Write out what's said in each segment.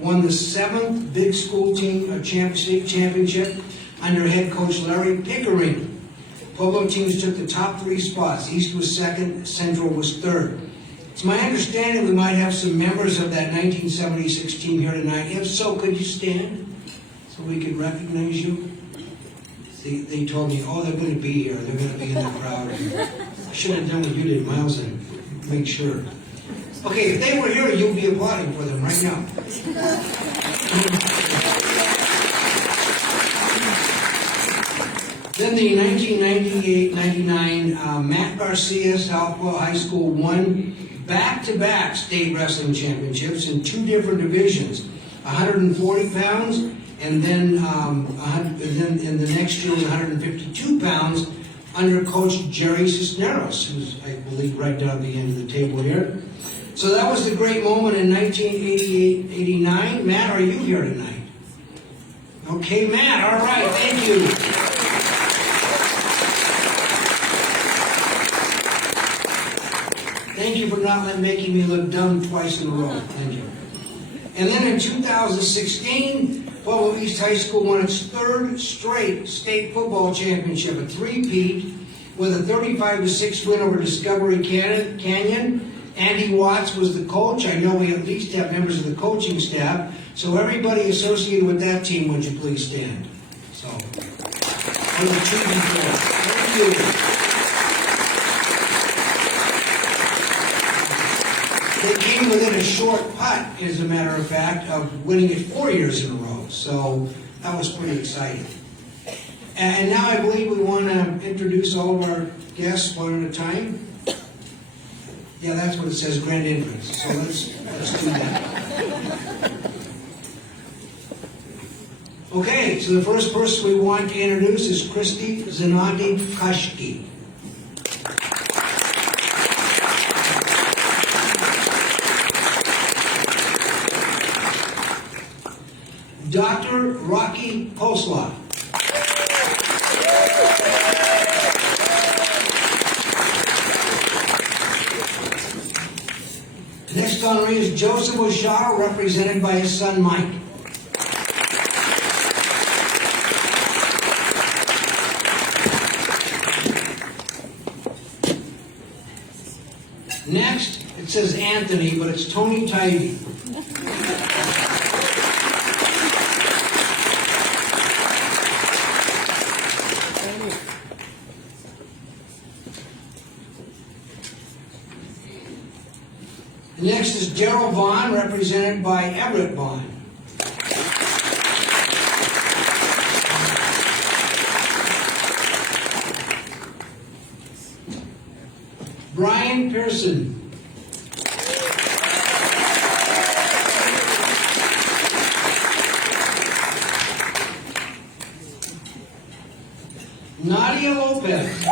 won the 7th Big School Team State Championship under head coach Larry Pickering. Pueblo teams took the top 3 spots. East was 2nd, Central was 3rd. It's my understanding we might have some members of that 1976 team here tonight. If so, could you stand so we could recognize you? They told me, oh, they're going to be here. They're going to be in the crowd. I should have done what you did, Miles, and make sure. Okay, if they were here, you'd be applauding for them right now. Then the 1998-99 Matt Garcia Southwell High School won back-to-back state wrestling championships in 2 different divisions, 140 pounds, and then in the next year was 152 pounds under Coach Jerry Cisneros, who's, I believe, right down at the end of the table here. So that was the great moment in 1988-89. Matt, are you here tonight? Okay, Matt, all right, thank you. Thank you for not making me look dumb twice in a row. Thank you. And then in 2016, Pueblo East High School won its 3rd straight state football championship, a 3-peat, with a 35-6 win over Discovery Canyon. Andy Watts was the coach. I know we at least have members of the coaching staff. So everybody associated with that team, would you please stand? So, thank you. They came within a short putt, as a matter of fact, of winning it 4 years in a row. So that was pretty exciting. And now I believe we want to introduce all of our guests one at a time. Yeah, that's what it says, grand entrance. So let's do that. Okay, so the first person we want to introduce is Christie Koschke. Dr. Rocky Khosla. The next honoree is Joseph O'Shara, represented by his son Mike. Next, it says Anthony, but it's Tony Taibi. Next is Darrel Vaughan, represented by Everett Vaughan. Brian Pearson. Nadia Lopez.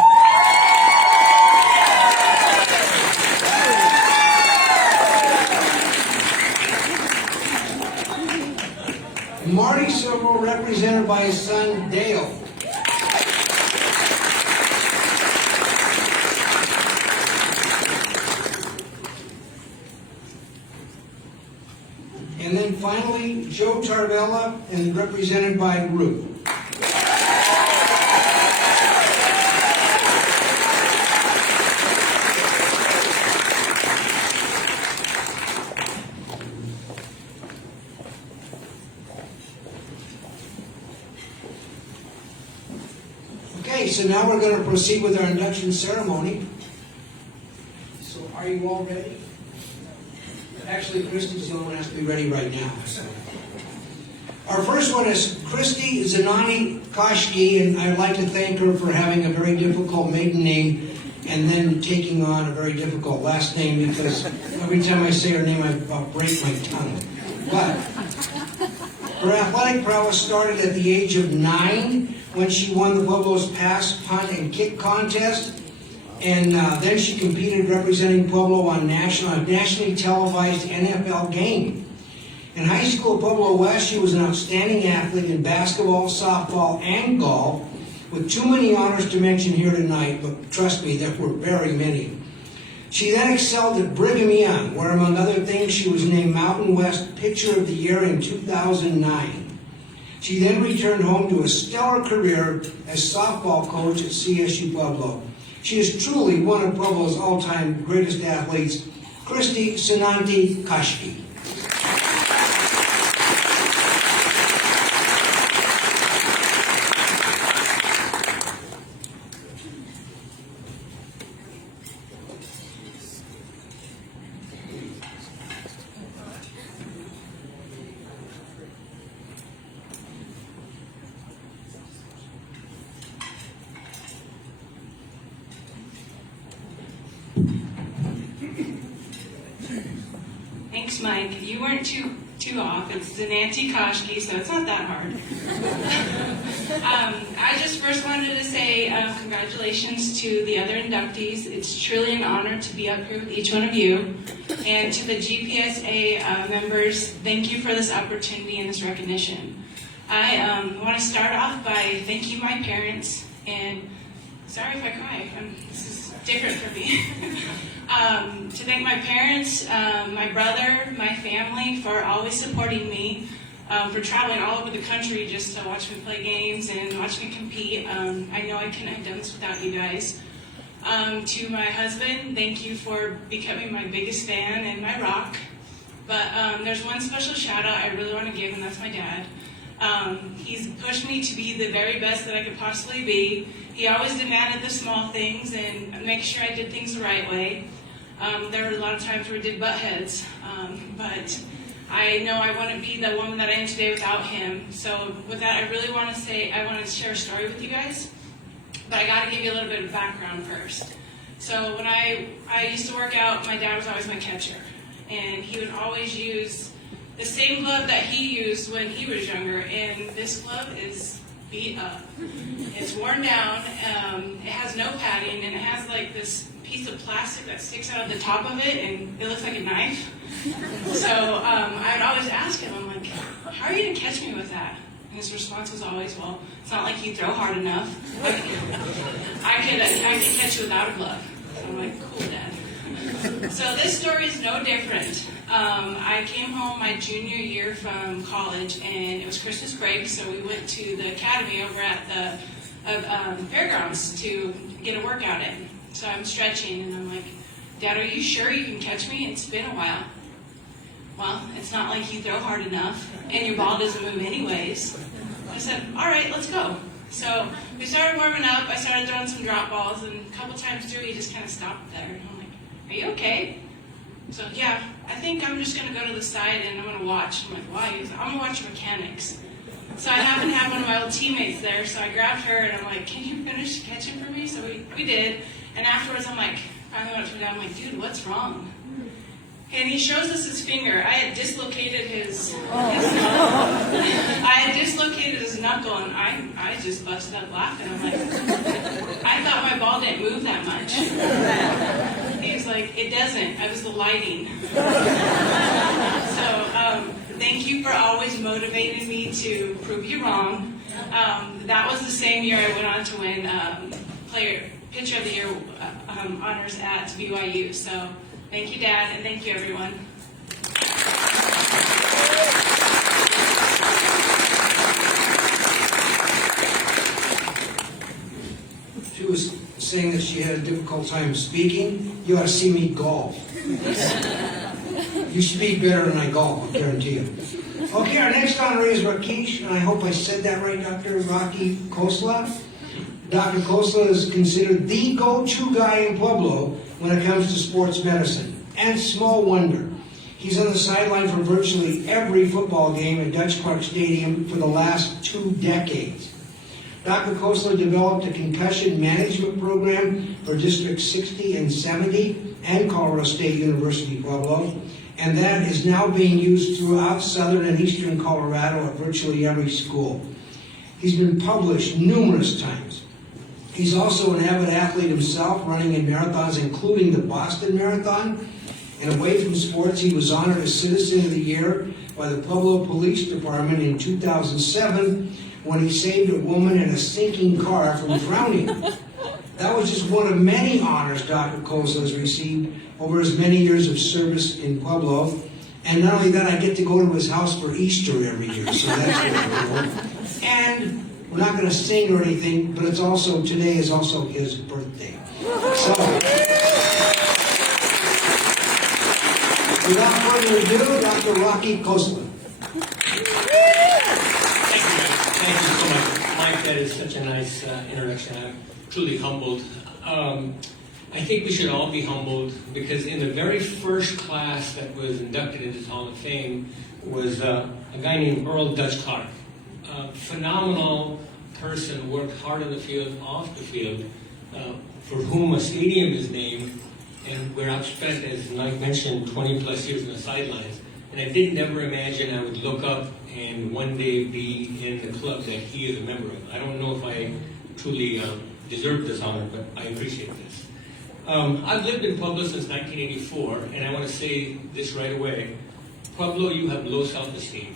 Marty Servo, represented by his son Dale. And then finally, Joe Taravella, and represented by Ruth. Okay, so now we're going to proceed with our induction ceremony. So are you all ready? Actually, Christie's the only one who has to be ready right now. So. Our first one is Christie Koschke, and I'd like to thank her for having a very difficult maiden name and then taking on a very difficult last name, because every time I say her name, I break my tongue. But her athletic prowess started at the age of 9 when she won the Pueblo's pass, punt, and kick contest. And then she competed representing Pueblo on a nationally televised NFL game. In high school at Pueblo West, she was an outstanding athlete in basketball, softball, and golf, with too many honors to mention here tonight, but trust me, there were very many. She then excelled at Brigham Young, where among other things she was named Mountain West Pitcher of the Year in 2009. She then returned home to a stellar career as softball coach at CSU-Pueblo. She is truly one of Pueblo's all-time greatest athletes, Christie Koschke. Thanks, Mike. You weren't too off. It's Nadia Koschke, so it's not that hard. I just first wanted to say congratulations to the other inductees. It's truly an honor to be up here with each one of you. And to the GPSA members, thank you for this opportunity and this recognition. I want to start off by thanking my parents, and sorry if I cry. This is different for me. To thank my parents, my brother, my family for always supporting me, for traveling all over the country just to watch me play games and watch me compete. I know I couldn't have done this without you guys. To my husband, thank you for becoming my biggest fan and my rock. But there's one special shout out I really want to give, and that's my dad. He's pushed me to be the very best that I could possibly be. He always demanded the small things and make sure I did things the right way. There were a lot of times where we did butt heads, but I know I wouldn't be the woman that I am today without him. So with that, I really want to say, I want to share a story with you guys, but I got to give you a little bit of background first. So when I used to work out, my dad was always my catcher, and he would always use the same glove that he used when he was younger, and this glove is beat up. It's worn down, it has no padding, and it has like this piece of plastic that sticks out of the top of it, and it looks like a knife. So I would always ask him, I'm like, how are you going to catch me with that? And his response was always, well, it's not like you throw hard enough. I can catch you without a glove. So I'm like, cool, Dad. So this story is no different. I came home my junior year from college, and it was Christmas break, so we went to the academy over at the fairgrounds to get a workout in. So I'm stretching, and I'm like, Dad, are you sure you can catch me? It's been a while. Well, it's not like you throw hard enough, and your ball doesn't move anyways. I said, all right, let's go. So we started warming up. I started throwing some drop balls, and a couple times through, he just kind of stopped there. And I'm like, are you okay? So, yeah, I think I'm just going to go to the side, and I'm going to watch. I'm like, why? He goes, I'm going to watch mechanics. So I happened to have one of my old teammates there, so I grabbed her, and I'm like, can you finish catching for me? So we did. And afterwards, I'm like, finally went to him, I'm like, dude, what's wrong? And he shows us his finger. I had dislocated his knuckle, and I just busted up laughing. I'm like, I thought my ball didn't move that much. He was like, it doesn't. It was the lighting. So thank you for always motivating me to prove you wrong. That was the same year I went on to win Pitcher of the Year honors at BYU. So thank you, Dad, and thank you, everyone. She was saying that she had a difficult time speaking. You ought to see me golf. You speak better than I golf, I guarantee you. Okay, our next honoree is Rakesh, and I hope I said that right, Dr. Rocky Khosla. Dr. Khosla is considered the go-to guy in Pueblo when it comes to sports medicine, and small wonder. He's on the sideline for virtually every football game at Dutch Park Stadium for the last 2 decades. Dr. Khosla developed a concussion management program for District 60 and 70 and Colorado State University Pueblo, and that is now being used throughout southern and eastern Colorado at virtually every school. He's been published numerous times. He's also an avid athlete himself, running in marathons, including the Boston Marathon. And away from sports, he was honored as Citizen of the Year by the Pueblo Police Department in 2007 when he saved a woman in a sinking car from drowning. That was just one of many honors Dr. Khosla has received over his many years of service in Pueblo. And not only that, I get to go to his house for Easter every year, so that's really cool. And we're not going to sing or anything, but today is also his birthday. So, without further ado, Dr. Rocky Khosla. Thank you so much, Mike. That is such a nice introduction. I'm truly humbled. I think we should all be humbled because in the very first class that was inducted into this Hall of Fame was a guy named Earl Dutch Clark. A phenomenal person, worked hard on the field, off the field, for whom a stadium is named, and where I've spent, as Mike mentioned, 20 plus years on the sidelines. And I didn't ever imagine I would look up and one day be in the club that he is a member of. I don't know if I truly deserve this honor, but I appreciate this. I've lived in Pueblo since 1984, and I want to say this right away. Pueblo, you have low self-esteem.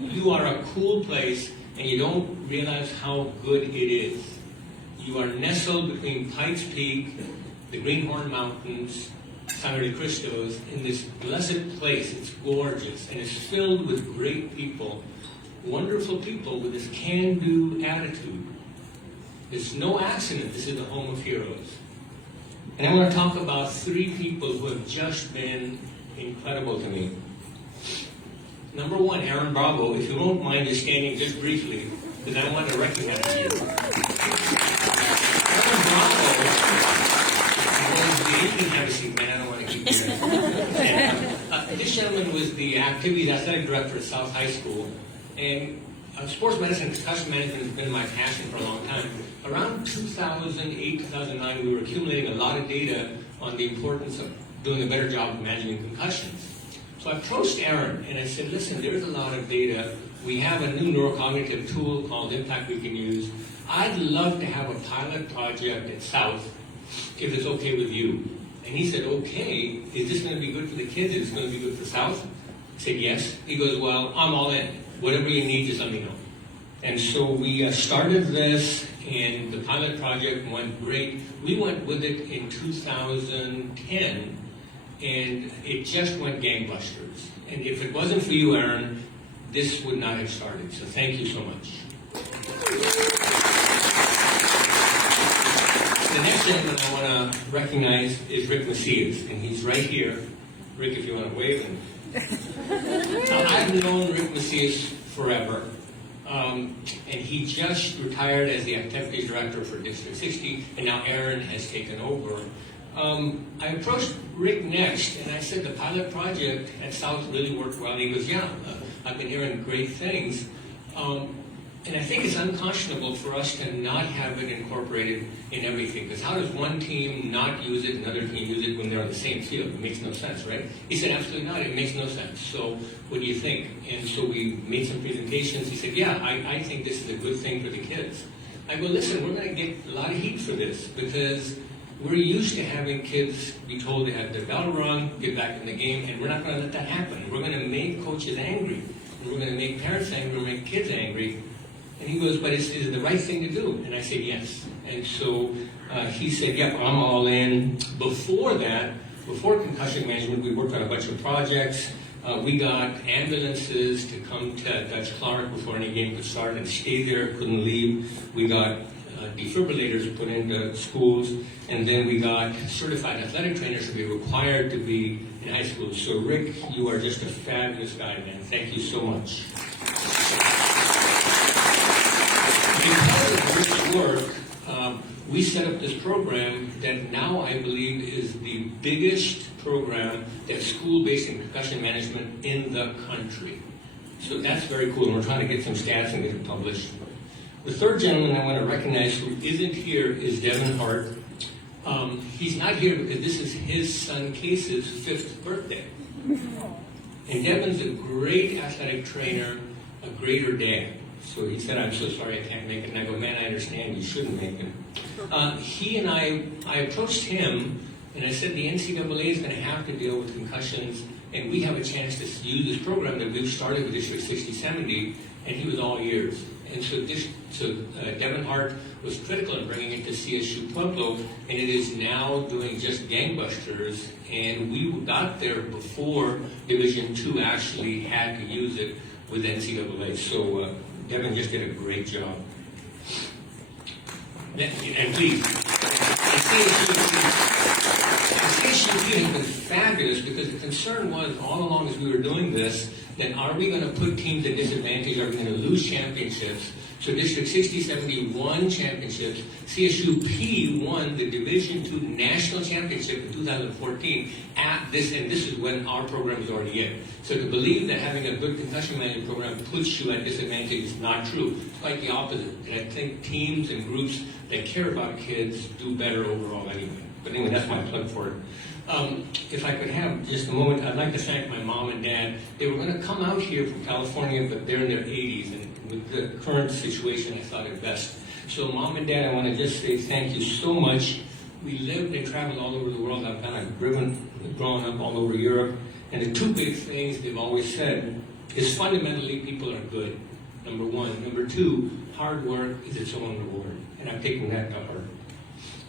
You are a cool place, and you don't realize how good it is. You are nestled between Pikes Peak, the Greenhorn Mountains, Sangre de Cristos, in this blessed place. It's gorgeous, and it's filled with great people, wonderful people with this can-do attitude. It's no accident this is the home of heroes. And I want to talk about three people who have just been incredible to me. Number one, Aaron Bravo. If you won't mind just standing just briefly, because I want to recognize you. Aaron Bravo you can have a seat, man. I don't want to keep you there. This gentleman was the activities athletic director at South High School, and sports medicine and concussion management has been my passion for a long time. Around 2008, 2009, we were accumulating a lot of data on the importance of doing a better job of managing concussions. So I approached Aaron and I said, listen, there's a lot of data. We have a new neurocognitive tool called Impact we can use. I'd love to have a pilot project at South, if it's okay with you. And he said, okay, is this going to be good for the kids? Is it going to be good for South? I said, yes. He goes, well, I'm all in. Whatever you need, just let me know. And so we started this, and the pilot project went great. We went with it in 2010, and it just went gangbusters. And if it wasn't for you, Aaron, this would not have started. So thank you so much. The next gentleman I want to recognize is Rick Macias, and he's right here. Rick, if you want to wave. Now, I've known Rick Macias forever, and he just retired as the activities director for District 60, and now Aaron has taken over. I approached Rick next, and I said, the pilot project at South really worked well. And he goes, yeah, I've been hearing great things. And I think it's unconscionable for us to not have it incorporated in everything. Because how does one team not use it and another team use it when they're on the same field? It makes no sense, right? He said, absolutely not. It makes no sense. So what do you think? And so we made some presentations. He said, yeah, I think this is a good thing for the kids. I go, listen, we're going to get a lot of heat for this because we're used to having kids be told they have their bell rung, get back in the game, and we're not going to let that happen. We're going to make coaches angry. And we're going to make parents angry, we're going to make kids angry. And he goes, but is it the right thing to do? And I said, yes. And so he said, yep, I'm all in. Before that, before concussion management, we worked on a bunch of projects. We got ambulances to come to Dutch Clark before any game could start and stay there, couldn't leave. We got defibrillators put into schools. And then we got certified athletic trainers to be required to be in high school. So Rick, you are just a fabulous guy, man. Thank you so much. Because of Rick's work, we set up this program that now I believe is the biggest program that's school-based in concussion management in the country. So that's very cool, and we're trying to get some stats and get it published. The third gentleman I want to recognize who isn't here is Devin Hart. He's not here because this is his son Case's 5th birthday. And Devin's a great athletic trainer, a greater dad. So he said, I'm so sorry I can't make it. And I go, man, I understand you shouldn't make it. He and I approached him and I said, the NCAA is going to have to deal with concussions and we have a chance to use this program that we've started with District 6070, and he was all ears. And so Devin Hart was critical in bringing it to CSU-Pueblo, and it is now doing just gangbusters, and we got there before Division II actually had to use it with NCAA. So Devin just did a great job. And please, CSU has been fabulous, because the concern was all along as we were doing this, then are we going to put teams at disadvantage? Are we going to lose championships? So District 6070 won championships. CSU-P won the Division II National Championship in 2014 at this, and this is when our program is already in. So to believe that having a good concussion management program puts you at disadvantage is not true. It's quite the opposite. And I think teams and groups that care about kids do better overall anyway. But anyway, that's my plug for it. If I could have just a moment, I'd like to thank my mom and dad. They were going to come out here from California, but they're in their 80s, and with the current situation, I thought it best. So Mom and Dad, I want to just say thank you so much. We lived and traveled all over the world. I've kind of grown up all over Europe, and the two big things they've always said is fundamentally people are good, number one. Number two, hard work is its own reward, and I've taken that to heart.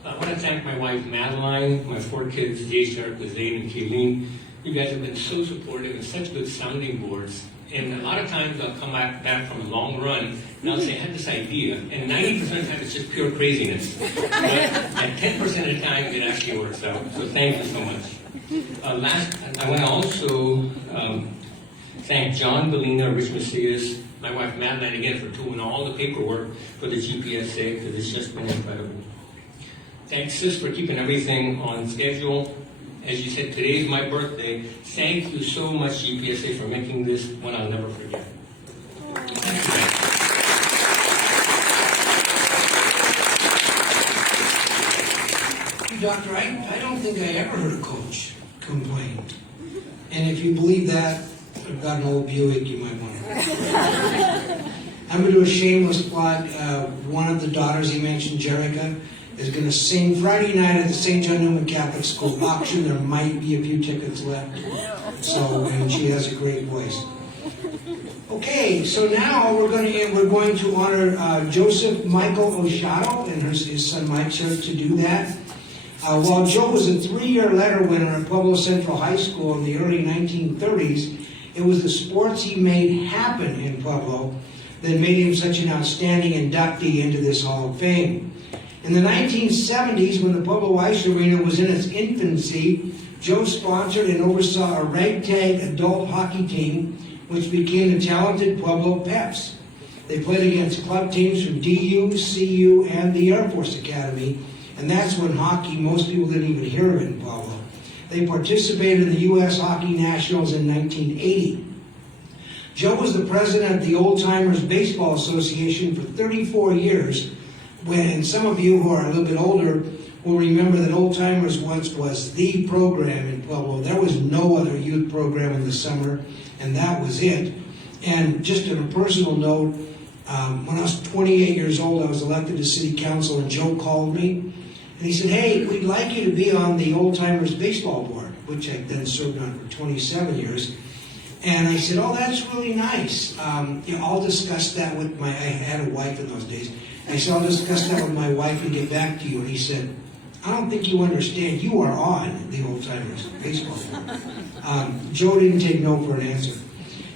I want to thank my wife, Madeline, my 4 kids, Jay, Sharp, Zane, and Kayleen. You guys have been so supportive and such good sounding boards. And a lot of times I'll come back from a long run and I'll say, I had this idea. And 90% of the time it's just pure craziness. But at 10% of the time it actually works out. So thank you so much. Last, I want to also thank John Bellina, Rich Macias, my wife Madeline again for doing all the paperwork for the GPSA, because it's just been incredible. Thanks, sis, for keeping everything on schedule. As you said, today is my birthday. Thank you so much, GPSA, for making this one I'll never forget. Thank you, Doctor, I don't think I ever heard a coach complain. And if you believe that, I've got an old Buick you might want to. I'm going to do a shameless plug. One of the daughters he mentioned, Jerica, is going to sing Friday night at the St. John Newman Catholic School auction. There might be a few tickets left. So, and she has a great voice. Okay, so now we're going to honor Joseph Michael Occhiato and his son Mike chose to do that. While Joe was a 3-year letter winner at Pueblo Central High School in the early 1930s, it was the sports he made happen in Pueblo that made him such an outstanding inductee into this Hall of Fame. In the 1970s, when the Pueblo Ice Arena was in its infancy, Joe sponsored and oversaw a ragtag adult hockey team, which became the talented Pueblo Peps. They played against club teams from DU, CU, and the Air Force Academy, and that's when hockey, most people didn't even hear of it in Pueblo. They participated in the U.S. Hockey Nationals in 1980. Joe was the president of the Old Timers Baseball Association for 34 years, and some of you who are a little bit older will remember that Old Timers once was the program in Pueblo. There was no other youth program in the summer, and that was it. And just on a personal note, when I was 28 years old, I was elected to city council, and Joe called me, and he said, hey, we'd like you to be on the Old Timers Baseball Board, which I then served on for 27 years. And I said, oh, that's really nice. I'll discuss that with I had a wife in those days. I said, I'll discuss that with my wife and get back to you. And he said, I don't think you understand. You are on the Old Timers Baseball Board. Joe didn't take no for an answer.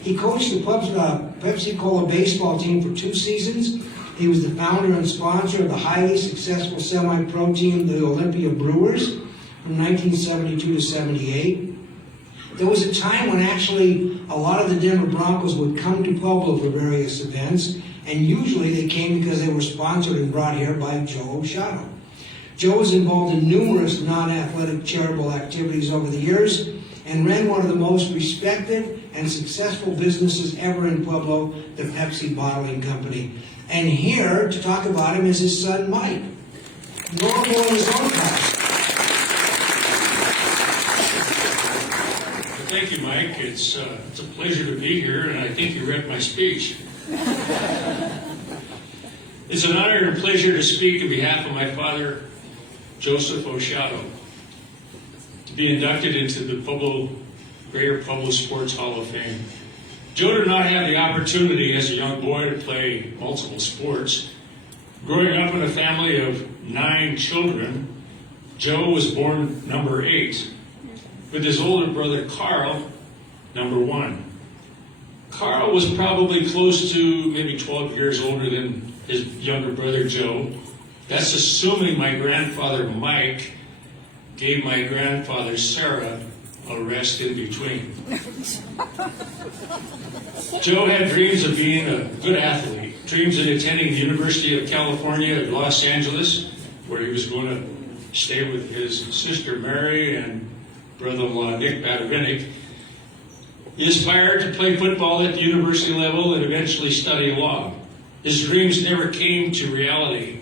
He coached the Pepsi-Cola baseball team for 2 seasons. He was the founder and sponsor of the highly successful semi-pro team, the Olympia Brewers, from 1972 to 78. There was a time when actually a lot of the Denver Broncos would come to Pueblo for various events, and usually they came because they were sponsored and brought here by Joe Occhiato. Joe was involved in numerous non-athletic charitable activities over the years and ran one of the most respected and successful businesses ever in Pueblo, the Pepsi Bottling Company. And here to talk about him is his son, Mike. Normal in his own house. Thank you, Mike. It's a pleasure to be here, and I think you read my speech. It's an honor and pleasure to speak on behalf of my father, Joseph Occhiato, to be inducted into the Pueblo Greater Pueblo Sports Hall of Fame. Joe did not have the opportunity as a young boy to play multiple sports. Growing up in a family of 9 children, Joe was born number 8, with his older brother Carl, number 1. Carl was probably close to maybe 12 years older than his younger brother Joe. That's assuming my grandfather Mike gave my grandfather Sarah a rest in between. Joe had dreams of being a good athlete, dreams of attending the University of California at Los Angeles, where he was going to stay with his sister Mary and brother-in-law Nick Badavinik. He aspired to play football at the university level and eventually study law. His dreams never came to reality.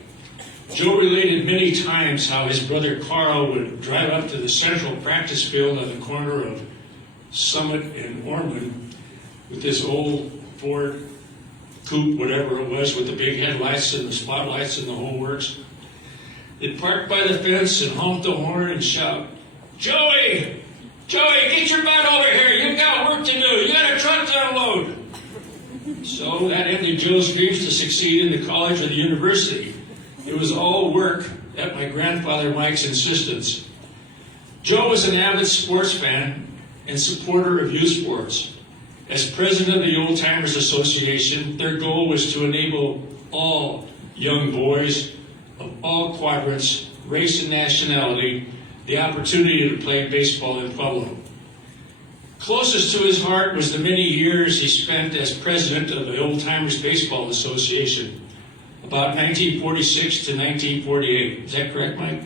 Joe related many times how his brother Carl would drive up to the central practice field on the corner of Summit and Ormond with this old Ford coupe, whatever it was, with the big headlights and the spotlights and the whole works. They'd park by the fence and honk the horn and shout, "Joey! Joey, get your butt over here! You've got work to do! You got a truck to unload!" So that ended Joe's dreams to succeed in the college or the university. It was all work at my grandfather Mike's insistence. Joe was an avid sports fan and supporter of youth sports. As president of the Old Timers Association, their goal was to enable all young boys of all quadrants, race and nationality, the opportunity to play baseball in Pueblo. Closest to his heart was the many years he spent as president of the Old Timers Baseball Association, about 1946 to 1948. Is that correct, Mike?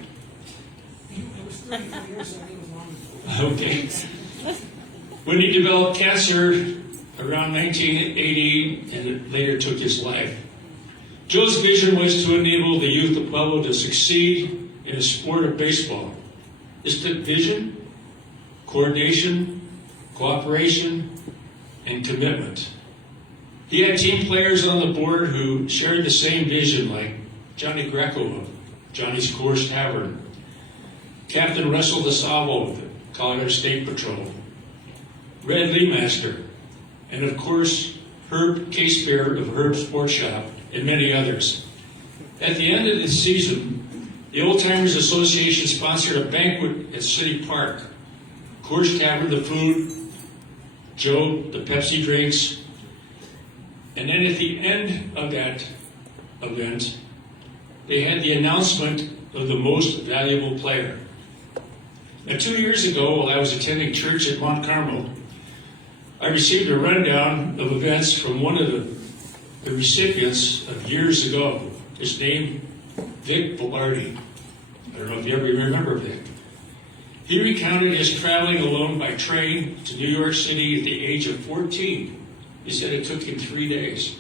It was 34 years, I think it was longer. Okay. When he developed cancer around 1980 and later took his life. Joe's vision was to enable the youth of Pueblo to succeed in the sport of baseball. This took vision, coordination, cooperation, and commitment. He had team players on the board who shared the same vision, like Johnny Greco of Johnny's Coors Tavern, Captain Russell DeSalvo of the Colorado State Patrol, Red Leemaster, and of course, Herb Casebeer of Herb Sports Shop, and many others. At the end of the season, the Old Timers Association sponsored a banquet at City Park. Coors Tavern, the food, Joe, the Pepsi drinks, and then at the end of that event, they had the announcement of the most valuable player. Now, 2 years ago, while I was attending church at Mount Carmel, I received a rundown of events from one of the recipients of years ago. His name, Vic Velarde. I don't know if you ever remember Vic. He recounted his traveling alone by train to New York City at the age of 14. He said it took him 3 days.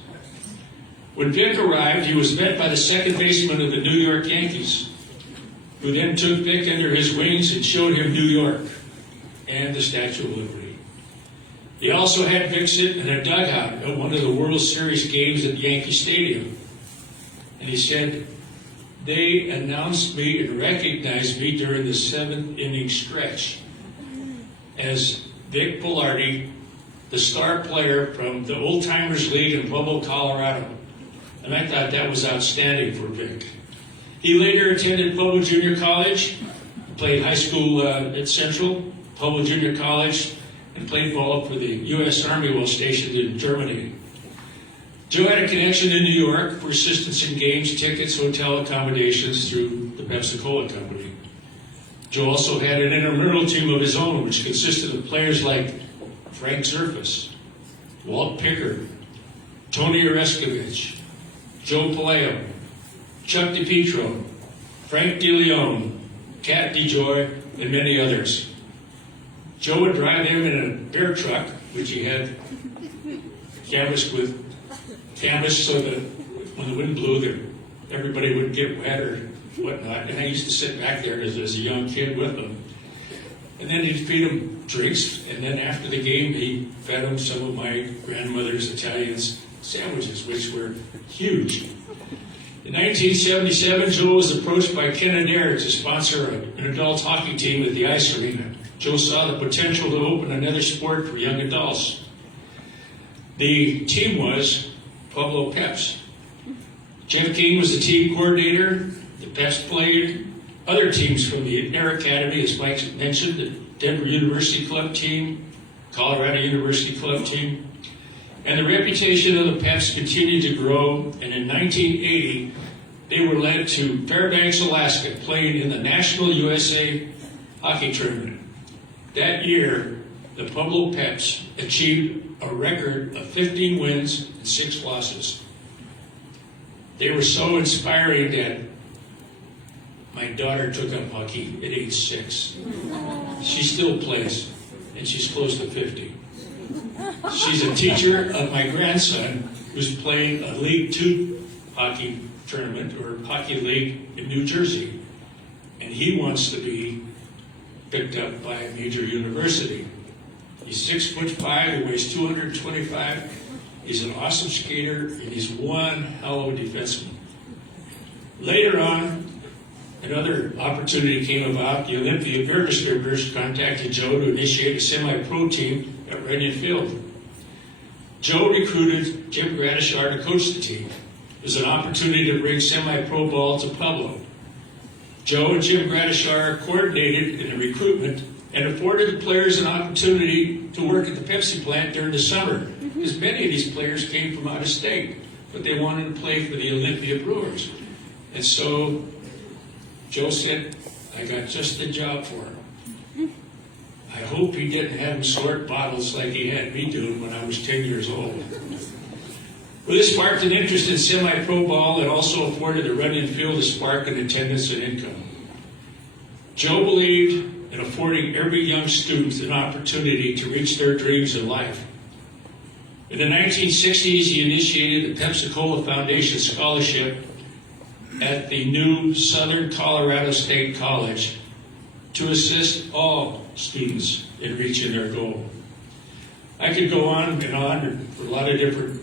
When Vic arrived, he was met by the second baseman of the New York Yankees, who then took Vic under his wings and showed him New York and the Statue of Liberty. He also had Vic sit in a dugout at one of the World Series games at Yankee Stadium. And he said, "They announced me and recognized me during the 7th inning stretch as Vic Velarde, the star player from the Old Timers League in Pueblo, Colorado." And I thought that was outstanding for Vic. He later attended Pueblo Junior College, played high school at Central, Pueblo Junior College, and played ball for the U.S. Army while stationed in Germany. Joe had a connection in New York for assistance in games, tickets, hotel accommodations through the Pepsi-Cola Company. Joe also had an intramural team of his own, which consisted of players like Frank Zerfas, Walt Pickard, Tony Oreskovich, Joe Paleo, Chuck DiPietro, Frank DeLeon, Cat DeJoy, and many others. Joe would drive him in a bear truck, which he had canvassed with canvas so that when the wind blew, everybody would get wet or whatnot. And I used to sit back there as a young kid with them. And then he'd feed them drinks, and then after the game, he fed them some of my grandmother's Italian sandwiches, which were huge. In 1977, Joe was approached by Ken Adair to sponsor an adult hockey team at the ice arena. Joe saw the potential to open another sport for young adults. The team was Pueblo Peps. Jeff King was the team coordinator. The Peps played other teams from the Air Academy, as Mike mentioned, the Denver University Club team, Colorado University Club team. And the reputation of the Peps continued to grow, and in 1980, they were led to Fairbanks, Alaska, playing in the National USA Hockey Tournament. That year, the Pueblo Peps achieved a record of 15 wins and 6 losses. They were so inspiring that my daughter took up hockey at age 6. She still plays, and she's close to 50. She's a teacher of my grandson, who's playing a League 2 hockey tournament, or hockey league in New Jersey. And he wants to be picked up by a major university. He's 6'5", he weighs 225. He's an awesome skater, and he's one hell of a defenseman. Later on, another opportunity came about. The Olympia Beer Distributors contacted Joe to initiate a semi-pro team at Redden Field. Joe recruited Jim Gradishar to coach the team. It was an opportunity to bring semi-pro ball to Pueblo. Joe and Jim Gradishar coordinated in the recruitment and afforded the players an opportunity to work at the Pepsi plant during the summer, because many of these players came from out of state, but they wanted to play for the Olympia Brewers. And so Joe said, I got just the job for him. I hope he didn't have him sort bottles like he had me doing when I was 10 years old. Well, this sparked an interest in semi-pro ball and also afforded the Redden Field a spark in attendance and income. Joe believed in affording every young student an opportunity to reach their dreams in life. In the 1960s, he initiated the Pepsi-Cola Foundation Scholarship at the new Southern Colorado State College to assist all students in reaching their goal. I could go on and on for a lot of different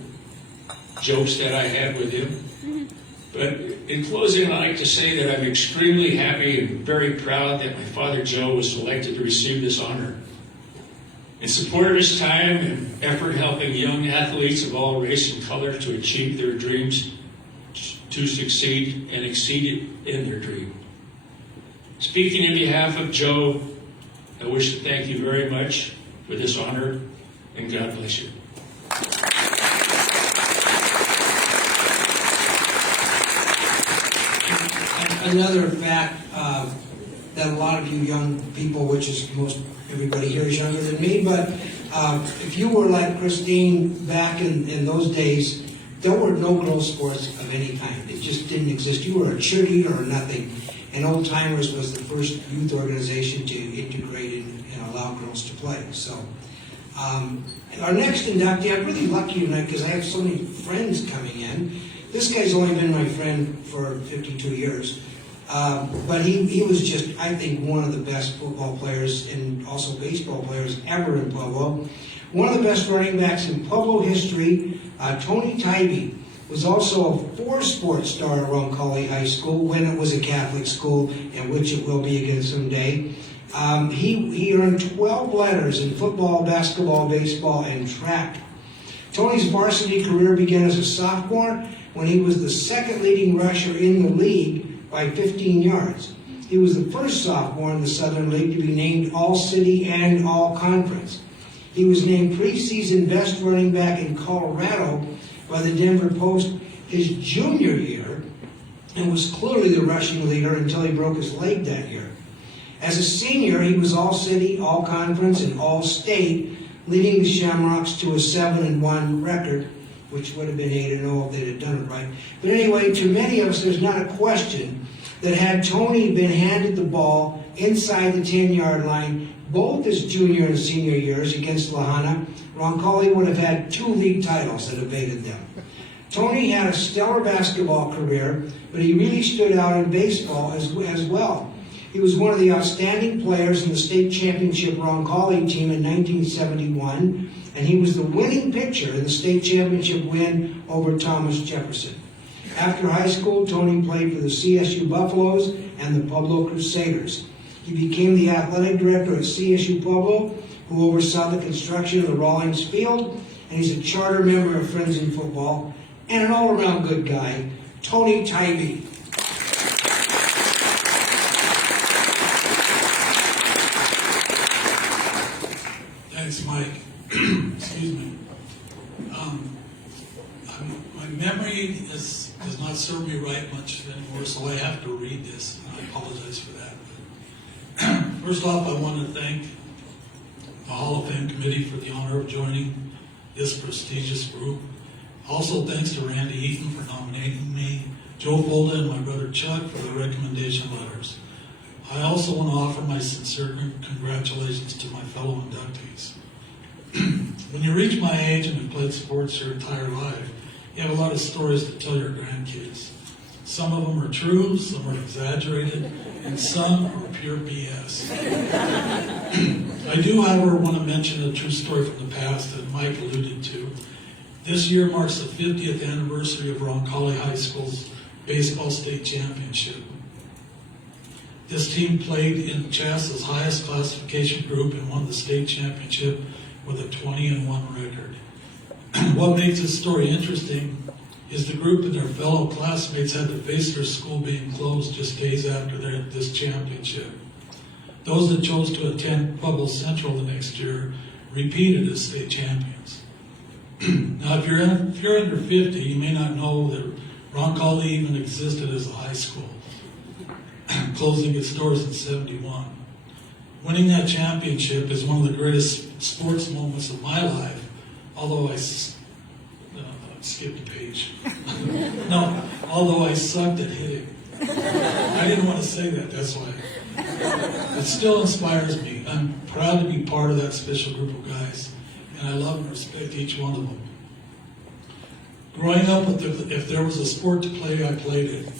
jokes that I had with him. But in closing, I'd like to say that I'm extremely happy and very proud that my father Joe was selected to receive this honor. In support of his time and effort helping young athletes of all race and color to achieve their dreams, to succeed and exceed in their dream. Speaking in behalf of Joe, I wish to thank you very much for this honor, and God bless you. Another fact that a lot of you young people, which is most everybody here is younger than me, but if you were like Christine back in those days, there were no girls' sports of any kind. It just didn't exist. You were a cheerleader or nothing. And Old Timers was the first youth organization to integrate and allow girls to play. So our next inductee, I'm really lucky tonight because I have so many friends coming in. This guy's only been my friend for 52 years. But he was just, I think, one of the best football players and also baseball players ever in Pueblo. One of the best running backs in Pueblo history, Tony Taibi, was also a 4-sport star at Roncalli High School when it was a Catholic school, and which it will be again someday. He earned 12 letters in football, basketball, baseball, and track. Tony's varsity career began as a sophomore when he was the second leading rusher in the league by 15 yards. He was the first sophomore in the Southern League to be named All-City and All-Conference. He was named preseason best running back in Colorado by the Denver Post his junior year and was clearly the rushing leader until he broke his leg that year. As a senior, he was All-City, All-Conference, and All-State, leading the Shamrocks to a 7-1 record, which would have been 8-0 if they'd have done it right. But anyway, to many of us, there's not a question that had Tony been handed the ball inside the 10-yard line, both his junior and senior years against Lahana, Roncalli would have had 2 league titles that evaded them. Tony had a stellar basketball career, but he really stood out in baseball as well. He was one of the outstanding players in the state championship Roncalli team in 1971, and he was the winning pitcher in the state championship win over Thomas Jefferson. After high school, Tony played for the CSU Buffaloes and the Pueblo Crusaders. He became the athletic director at CSU-Pueblo, who oversaw the construction of the Rawlings Field, and he's a charter member of Friends in Football, and an all-around good guy, Tony Taibi. Thanks, Mike. Excuse me. My memory does not serve me right much anymore, so I have to read this, and I apologize for that. First off, I want to thank the Hall of Fame Committee for the honor of joining this prestigious group. Also, thanks to Randy Eaton for nominating me, Joe Folda and my brother Chuck for the recommendation letters. I also want to offer my sincere congratulations to my fellow inductees. When you reach my age and have played sports your entire life, you have a lot of stories to tell your grandkids. Some of them are true, some are exaggerated, and some are pure BS. I do, however, want to mention a true story from the past that Mike alluded to. This year marks the 50th anniversary of Roncalli High School's baseball state championship. This team played in CHASA's highest classification group and won the state championship with a 20-1 record. What makes this story interesting is the group and their fellow classmates had to face their school being closed just days after this championship. Those that chose to attend Pueblo Central the next year repeated as state champions. Now, if you're under 50, you may not know that Roncalli even existed as a high school, closing its doors in '71. Winning that championship is one of the greatest sports moments of my life, although I skipped a page. No, although I sucked at hitting. I didn't want to say that, that's why. It still inspires me. I'm proud to be part of that special group of guys, and I love and respect each one of them. Growing up, if there was a sport to play, I played it.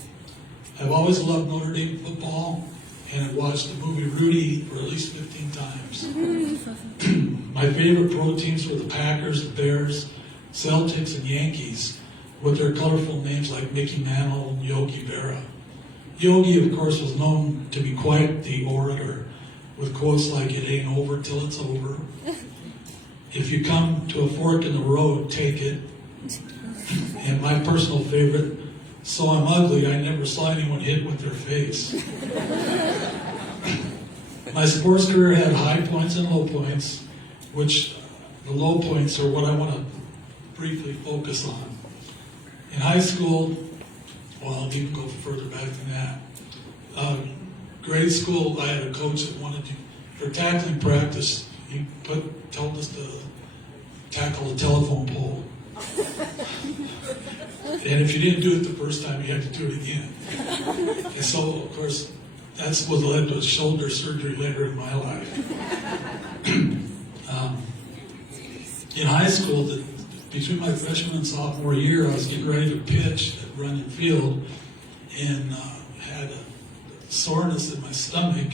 I've always loved Notre Dame football, and I've watched the movie Rudy for at least 15 times. My favorite pro teams were the Packers, the Bears, Celtics, and Yankees, with their colorful names like Mickey Mantle and Yogi Berra. Yogi, of course, was known to be quite the orator, with quotes like, "It ain't over till it's over. If you come to a fork in the road, take it." And my personal favorite, "So I'm ugly, I never saw anyone hit with their face." My sports career had high points and low points, which the low points are what I want to briefly focus on. In high school, well, I'll even go further back than that. Grade school, I had a coach that wanted to, for tackling practice, he told us to tackle a telephone pole. And if you didn't do it the first time, you had to do it again. And so, of course, that's what led to shoulder surgery later in my life. In high school, between my freshman and sophomore year, I was getting ready to pitch at Runyon Field and had a soreness in my stomach.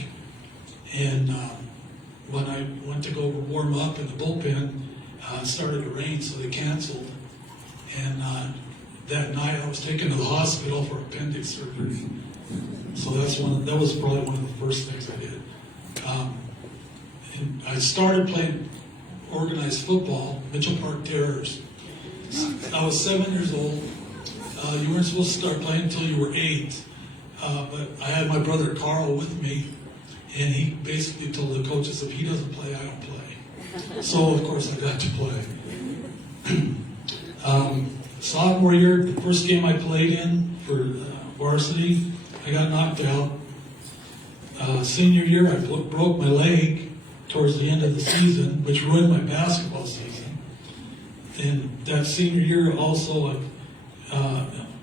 And when I went to go warm up in the bullpen, it started to rain, so they canceled. And that night, I was taken to the hospital for appendix surgery. So that was probably one of the first things I did. And I started playing organized football, Mitchell Park Terrors. I was 7 years old. You weren't supposed to start playing until you were 8. But I had my brother Carl with me, and he basically told the coaches, if he doesn't play, I don't play. So, of course, I got to play. Sophomore year, the first game I played in for varsity, I got knocked out. Senior year, I broke my leg towards the end of the season, which ruined my basketball season. And that senior year also,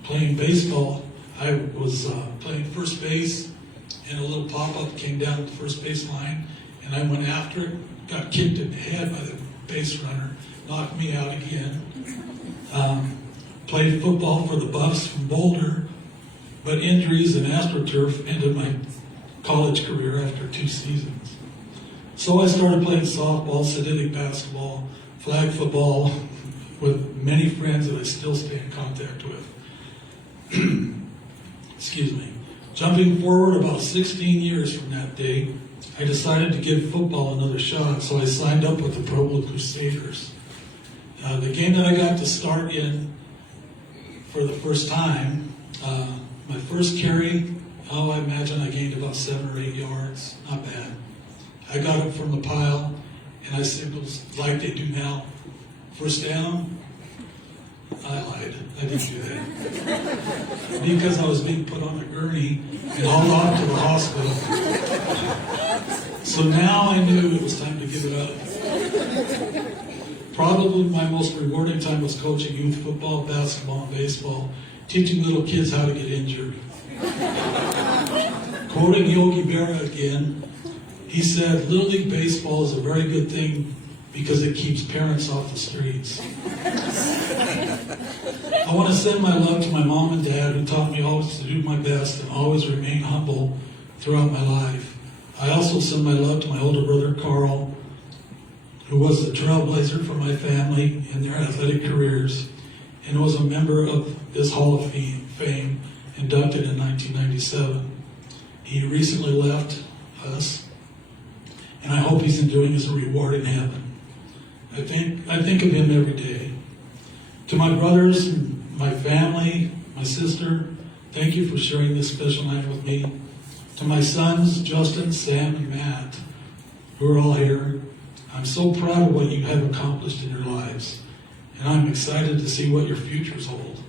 playing baseball, I was playing first base, and a little pop-up came down at the first base line, and I went after it, got kicked in the head by the base runner, knocked me out again. Played football for the Buffs from Boulder, but injuries and AstroTurf ended my college career after 2 seasons. So I started playing softball, synthetic basketball, flag football with many friends that I still stay in contact with. Excuse me. Jumping forward about 16 years from that day, I decided to give football another shot, so I signed up with the Pueblo Crusaders. The game that I got to start in for the first time, my first carry, I imagine I gained about 7 or 8 yards, not bad. I got up from the pile, and I signaled like they do now, first down. I lied, I didn't do that. Because I was being put on a gurney and hauled off to the hospital. So now I knew it was time to give it up. Probably my most rewarding time was coaching youth football, basketball, and baseball, teaching little kids how to get injured. Quoting Yogi Berra again, he said, "Little League Baseball is a very good thing because it keeps parents off the streets." I want to send my love to my mom and dad who taught me always to do my best and always remain humble throughout my life. I also send my love to my older brother Carl, who was the trailblazer for my family in their athletic careers and was a member of this Hall of Fame inducted in 1997. He recently left us, and I hope he's enjoying his reward in heaven. I think of him every day. To my brothers, my family, my sister, thank you for sharing this special night with me. To my sons, Justin, Sam, and Matt, who are all here, I'm so proud of what you have accomplished in your lives, and I'm excited to see what your futures hold.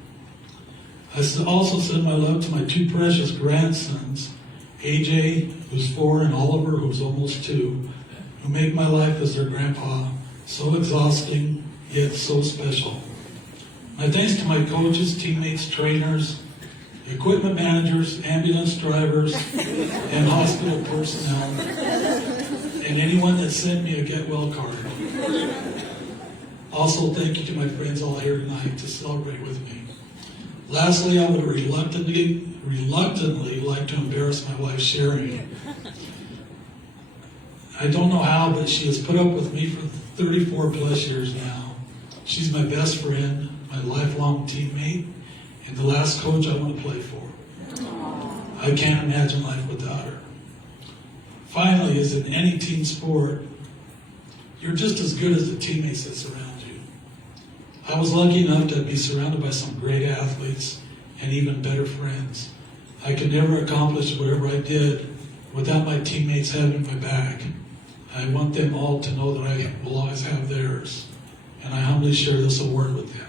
I also send my love to my 2 precious grandsons, AJ, who's 4, and Oliver, who's almost 2, who make my life as their grandpa so exhausting, yet so special. My thanks to my coaches, teammates, trainers, equipment managers, ambulance drivers, and hospital personnel, and anyone that sent me a get well card. Also, thank you to my friends all here tonight to celebrate with me. Lastly, I would reluctantly like to embarrass my wife, Sherry. I don't know how, but she has put up with me for 34 plus years now. She's my best friend, my lifelong teammate, and the last coach I want to play for. I can't imagine life without her. Finally, as in any team sport, you're just as good as the teammates that surround you. I was lucky enough to be surrounded by some great athletes and even better friends. I could never accomplish whatever I did without my teammates having my back. I want them all to know that I will always have theirs, and I humbly share this award with them.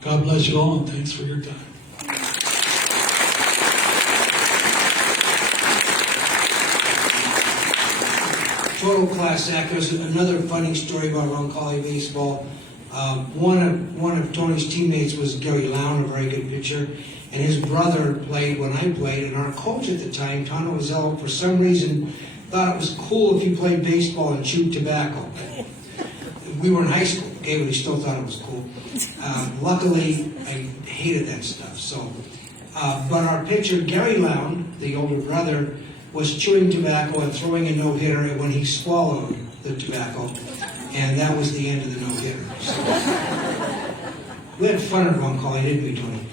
God bless you all, and thanks for your time. Total class act. There's another funny story about Roncalli baseball. One of Tony's teammates was Gary Lown, a very good pitcher, and his brother played when I played, and our coach at the time, Tano Rozzello, for some reason thought it was cool if you played baseball and chewed tobacco. We were in high school, okay, but he still thought it was cool. Luckily, I hated that stuff. But our pitcher, Gary Lown, the older brother, was chewing tobacco and throwing a no-hitter when he swallowed the tobacco, and that was the end of the no-hitter. So, we had fun at Roncalli, didn't we, Tony?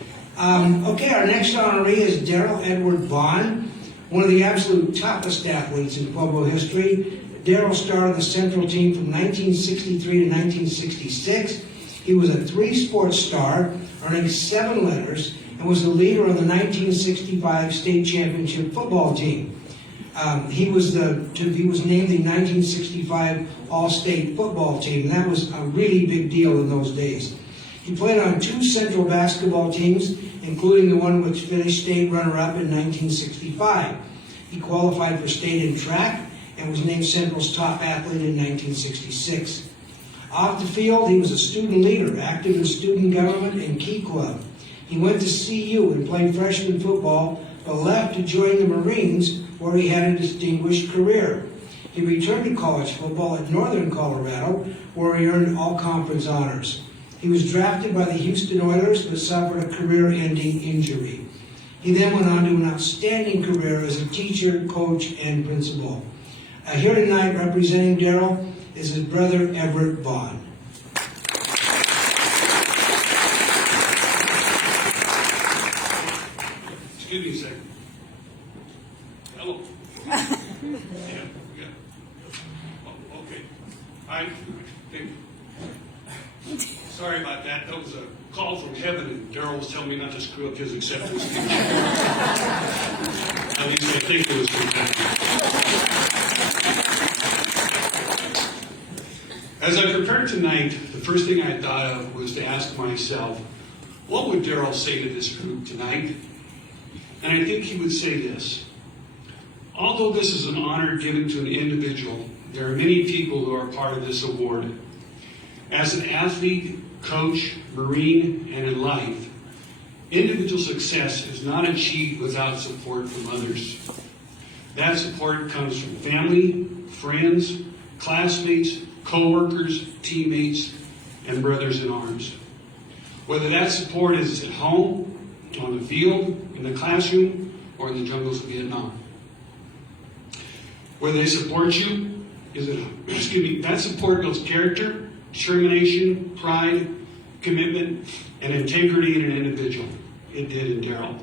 Okay, our next honoree is Darrel Vaughan, one of the absolute toughest athletes in Pueblo history. Darrel started the Central team from 1963 to 1966. He was a 3-sport star, earning 7 letters, and was the leader of the 1965 state championship football team. He was named the 1965 All-State football team, and that was a really big deal in those days. He played on 2 Central basketball teams, including the one which finished state runner-up in 1965. He qualified for state in track and was named Central's top athlete in 1966. Off the field, he was a student leader, active in student government and Key Club. He went to CU and played freshman football, but left to join the Marines, where he had a distinguished career. He returned to college football at Northern Colorado, where he earned all-conference honors. He was drafted by the Houston Oilers, but suffered a career-ending injury. He then went on to an outstanding career as a teacher, coach, and principal. Here tonight, representing Darrel, is his brother, Everett Vaughan. Excuse me a second. Hello. from heaven, and Darrel was telling me not to screw up his acceptance speech. At least I think it was from heaven. As I prepared tonight, the first thing I thought of was to ask myself, what would Darrel say to this group tonight? And I think he would say this: although this is an honor given to an individual, there are many people who are part of this award. As an athlete, coach, Marine, and in life, individual success is not achieved without support from others. That support comes from family, friends, classmates, co-workers, teammates, and brothers in arms. Whether that support is at home, on the field, in the classroom, or in the jungles of Vietnam. Whether they support you, that support builds character, determination, pride, commitment, and integrity in an individual. It did in Darrel.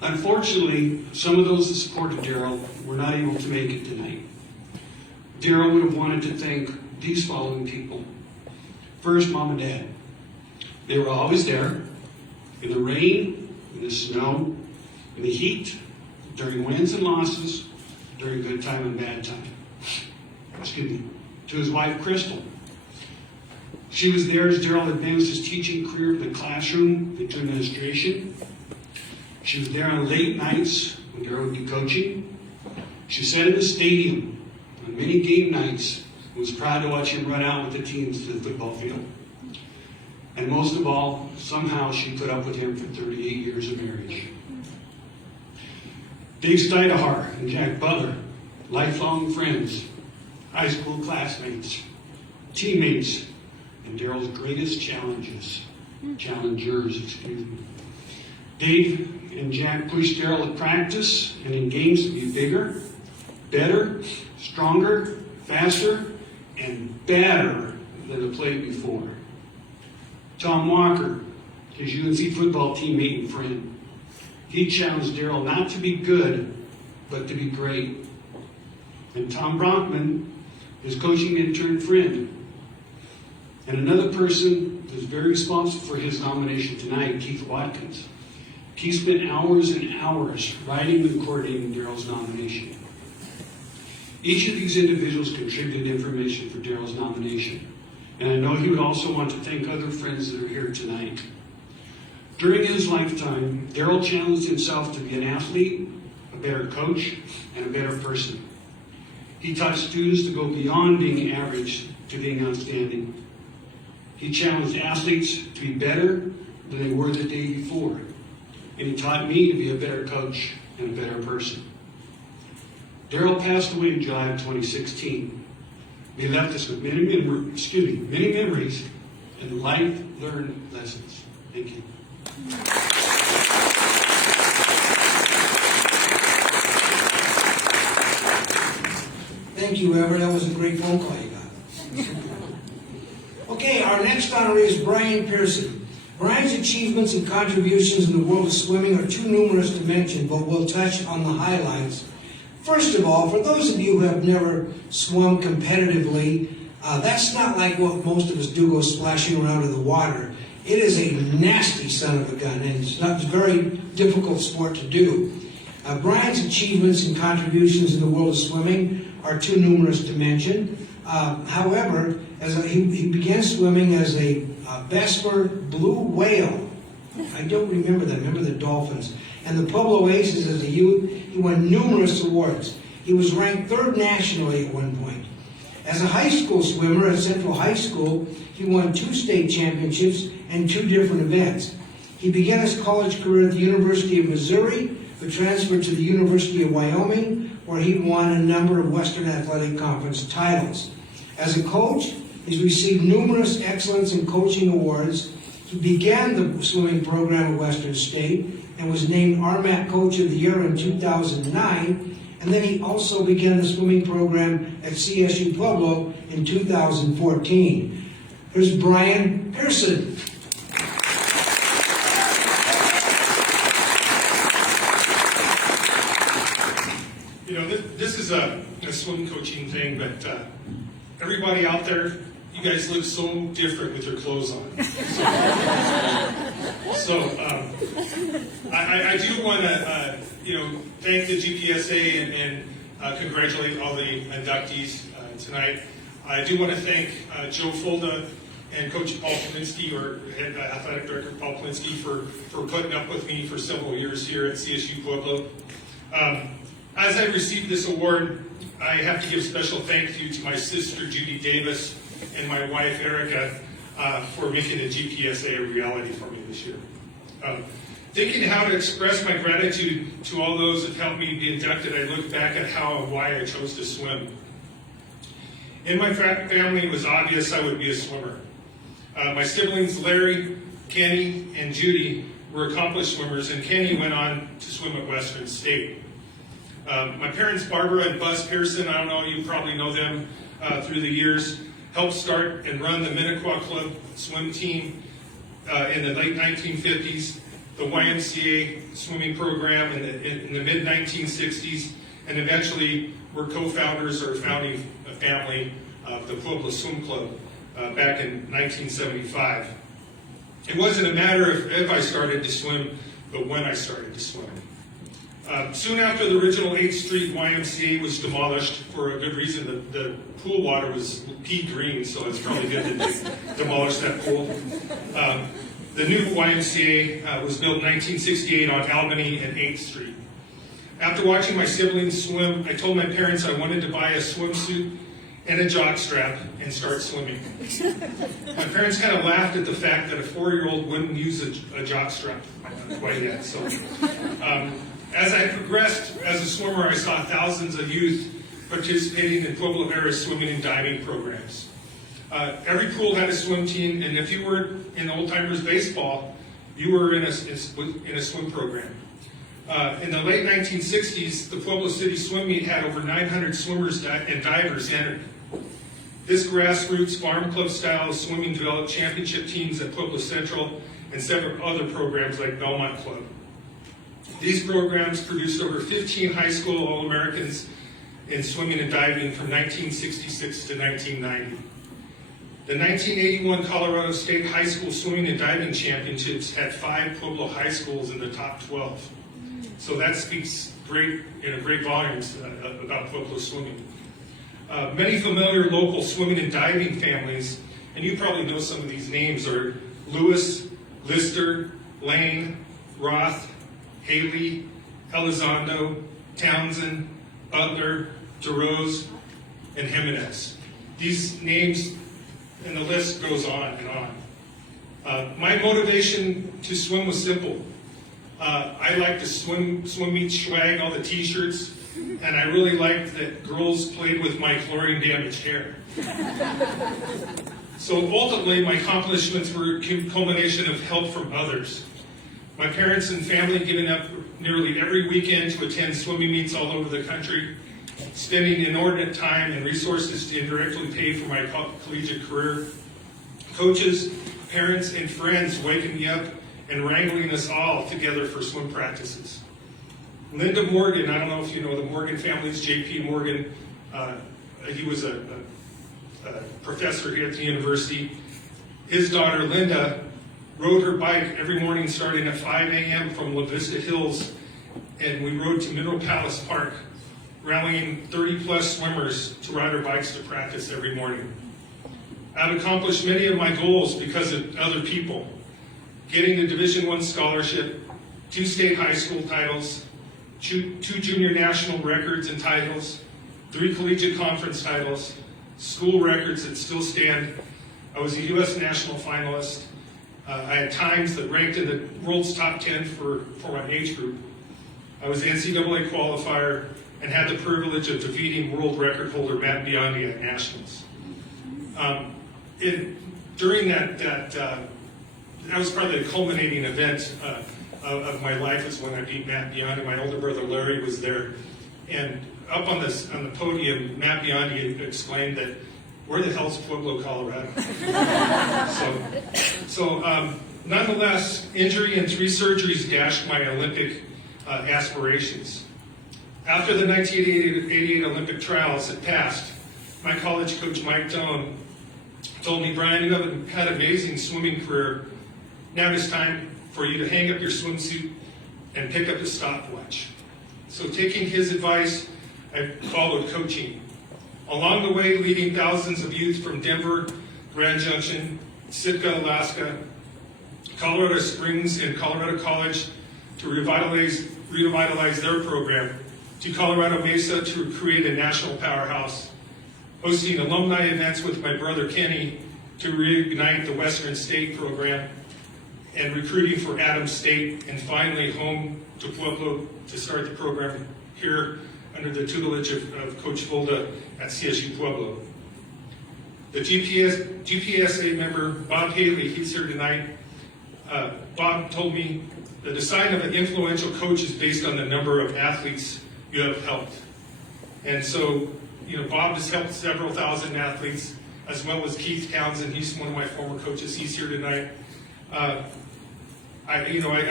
Unfortunately, some of those that supported Darrel were not able to make it tonight. Darrel would have wanted to thank these following people. First, Mom and Dad. They were always there, in the rain, in the snow, in the heat, during wins and losses, during good time and bad time. To his wife, Crystal. She was there as Darrel advanced his teaching career in the classroom into administration. She was there on late nights when Darrel would be coaching. She sat in the stadium on many game nights and was proud to watch him run out with the teams to the football field. And most of all, somehow she put up with him for 38 years of marriage. Dave Steidehar and Jack Butler, lifelong friends, high school classmates, teammates, and Darrel's greatest challengers. Dave and Jack pushed Darrel at practice and in games to be bigger, better, stronger, faster, and better than the play before. Tom Walker, his UNC football teammate and friend, he challenged Darrel not to be good, but to be great. And Tom Brockman, his coaching intern friend. And another person who's very responsible for his nomination tonight, Keith Watkins. Keith spent hours and hours writing and coordinating Darrel's nomination. Each of these individuals contributed information for Darrel's nomination. And I know he would also want to thank other friends that are here tonight. During his lifetime, Darrel challenged himself to be an athlete, a better coach, and a better person. He taught students to go beyond being average to being outstanding. He challenged athletes to be better than they were the day before. And he taught me to be a better coach and a better person. Darrel passed away in July of 2016. He left us with many memories and life-learned lessons. Thank you. Thank you, Everett. That was a great phone call you got. Okay, our next honoree is Brian Pearson. Brian's achievements and contributions in the world of swimming are too numerous to mention, but we'll touch on the highlights. First of all, for those of you who have never swum competitively, that's not like what most of us do, go splashing around in the water. It is a nasty son of a gun, and it's not a very difficult sport to do. Brian's achievements and contributions in the world of swimming are too numerous to mention. However, he began swimming as a Vesper blue whale. I don't remember that. I remember the dolphins. And the Pueblo Aces as a youth, he won numerous awards. He was ranked 3rd nationally at one point. As a high school swimmer at Central High School, he won 2 state championships and 2 different events. He began his college career at the University of Missouri, but transferred to the University of Wyoming, where he won a number of Western Athletic Conference titles. As a coach, he's received numerous excellence in coaching awards. He began the swimming program at Western State and was named RMAC Coach of the Year in 2009. And then he also began the swimming program at CSU-Pueblo in 2014. Here's Brian Pearson. You know, this is a swim coaching thing, but everybody out there, you guys look so different with your clothes on. I do want to, thank the GPSA and congratulate all the inductees tonight. I do want to thank Joe Fulda and Coach Paul Polinsky, or Head Athletic Director Paul Polinsky, for putting up with me for several years here at CSU-Pueblo. As I received this award, I have to give special thank you to my sister Judy Davis and my wife Erica for making the GPSA a reality for me this year. Thinking how to express my gratitude to all those that helped me be inducted, I look back at how and why I chose to swim. In my family, it was obvious I would be a swimmer. My siblings Larry, Kenny, and Judy were accomplished swimmers, and Kenny went on to swim at Western State. My parents, Barbara and Buzz Pearson, I don't know, you probably know them through the years, helped start and run the Minnequa Club swim team in the late 1950s, the YMCA swimming program in the mid-1960s, and eventually were co-founders or founding family of the Pueblo Swim Club back in 1975. It wasn't a matter of if I started to swim, but when I started to swim. Soon after the original 8th Street YMCA was demolished for a good reason. The pool water was pea green, so it's probably good that they demolished that pool. The new YMCA was built in 1968 on Albany and 8th Street. After watching my siblings swim, I told my parents I wanted to buy a swimsuit and a jockstrap and start swimming. My parents kind of laughed at the fact that a 4-year-old wouldn't use a jockstrap quite yet. So, as I progressed as a swimmer, I saw thousands of youth participating in Pueblo era swimming and diving programs. Every pool had a swim team, and if you were in Old Timers baseball, you were in a swim program. In the late 1960s, the Pueblo City Swim Meet had over 900 swimmers and divers entered. This grassroots farm club style of swimming developed championship teams at Pueblo Central and several other programs like Belmont Club. These programs produced over 15 high school All-Americans in swimming and diving from 1966 to 1990. The 1981 Colorado State High School Swimming and Diving Championships had 5 Pueblo high schools in the top 12. So that speaks great volumes about Pueblo swimming. Many familiar local swimming and diving families, and you probably know some of these names, are Lewis, Lister, Lane, Roth, Haley, Elizondo, Townsend, Butler, DeRose, and Jimenez. These names, and the list goes on and on. My motivation to swim was simple. I liked the swim meet swag, all the t-shirts, and I really liked that girls played with my chlorine-damaged hair. So ultimately, my accomplishments were a culmination of help from others. My parents and family giving up nearly every weekend to attend swimming meets all over the country, spending inordinate time and resources to indirectly pay for my collegiate career. Coaches, parents, and friends waking me up and wrangling us all together for swim practices. Linda Morgan, I don't know if you know the Morgan families, J.P. Morgan, he was a professor here at the university. His daughter, Linda, rode her bike every morning starting at 5 a.m. from La Vista Hills, and we rode to Mineral Palace Park, rallying 30-plus swimmers to ride our bikes to practice every morning. I've accomplished many of my goals because of other people. Getting a Division I scholarship, 2 state high school titles, 2 junior national records and titles, 3 collegiate conference titles, school records that still stand. I was a U.S. national finalist. I had times that ranked in the world's top 10 for my age group. I was the NCAA qualifier and had the privilege of defeating world record holder Matt Biondi at nationals. During that was probably the culminating event of my life, is when I beat Matt Biondi. My older brother Larry was there, and up on the podium, Matt Biondi exclaimed that, "Where the hell's Pueblo, Colorado?" So nonetheless, injury and 3 surgeries dashed my Olympic aspirations. After the 1988 Olympic trials had passed, my college coach Mike Doan told me, Brian, you have had an amazing swimming career. Now it's time for you to hang up your swimsuit and pick up a stopwatch. So taking his advice, I followed coaching. Along the way, leading thousands of youth from Denver, Grand Junction, Sitka, Alaska, Colorado Springs, and Colorado College to revitalize their program, to Colorado Mesa to create a national powerhouse, hosting alumni events with my brother Kenny to reignite the Western State program, and recruiting for Adams State, and finally home to Pueblo to start the program here under the tutelage of Coach Fulda at CSU-Pueblo. The GPSA member, Bob Haley, he's here tonight. Bob told me that the sign of an influential coach is based on the number of athletes you have helped. And so, Bob has helped several thousand athletes, as well as Keith Townsend. He's one of my former coaches. He's here tonight. I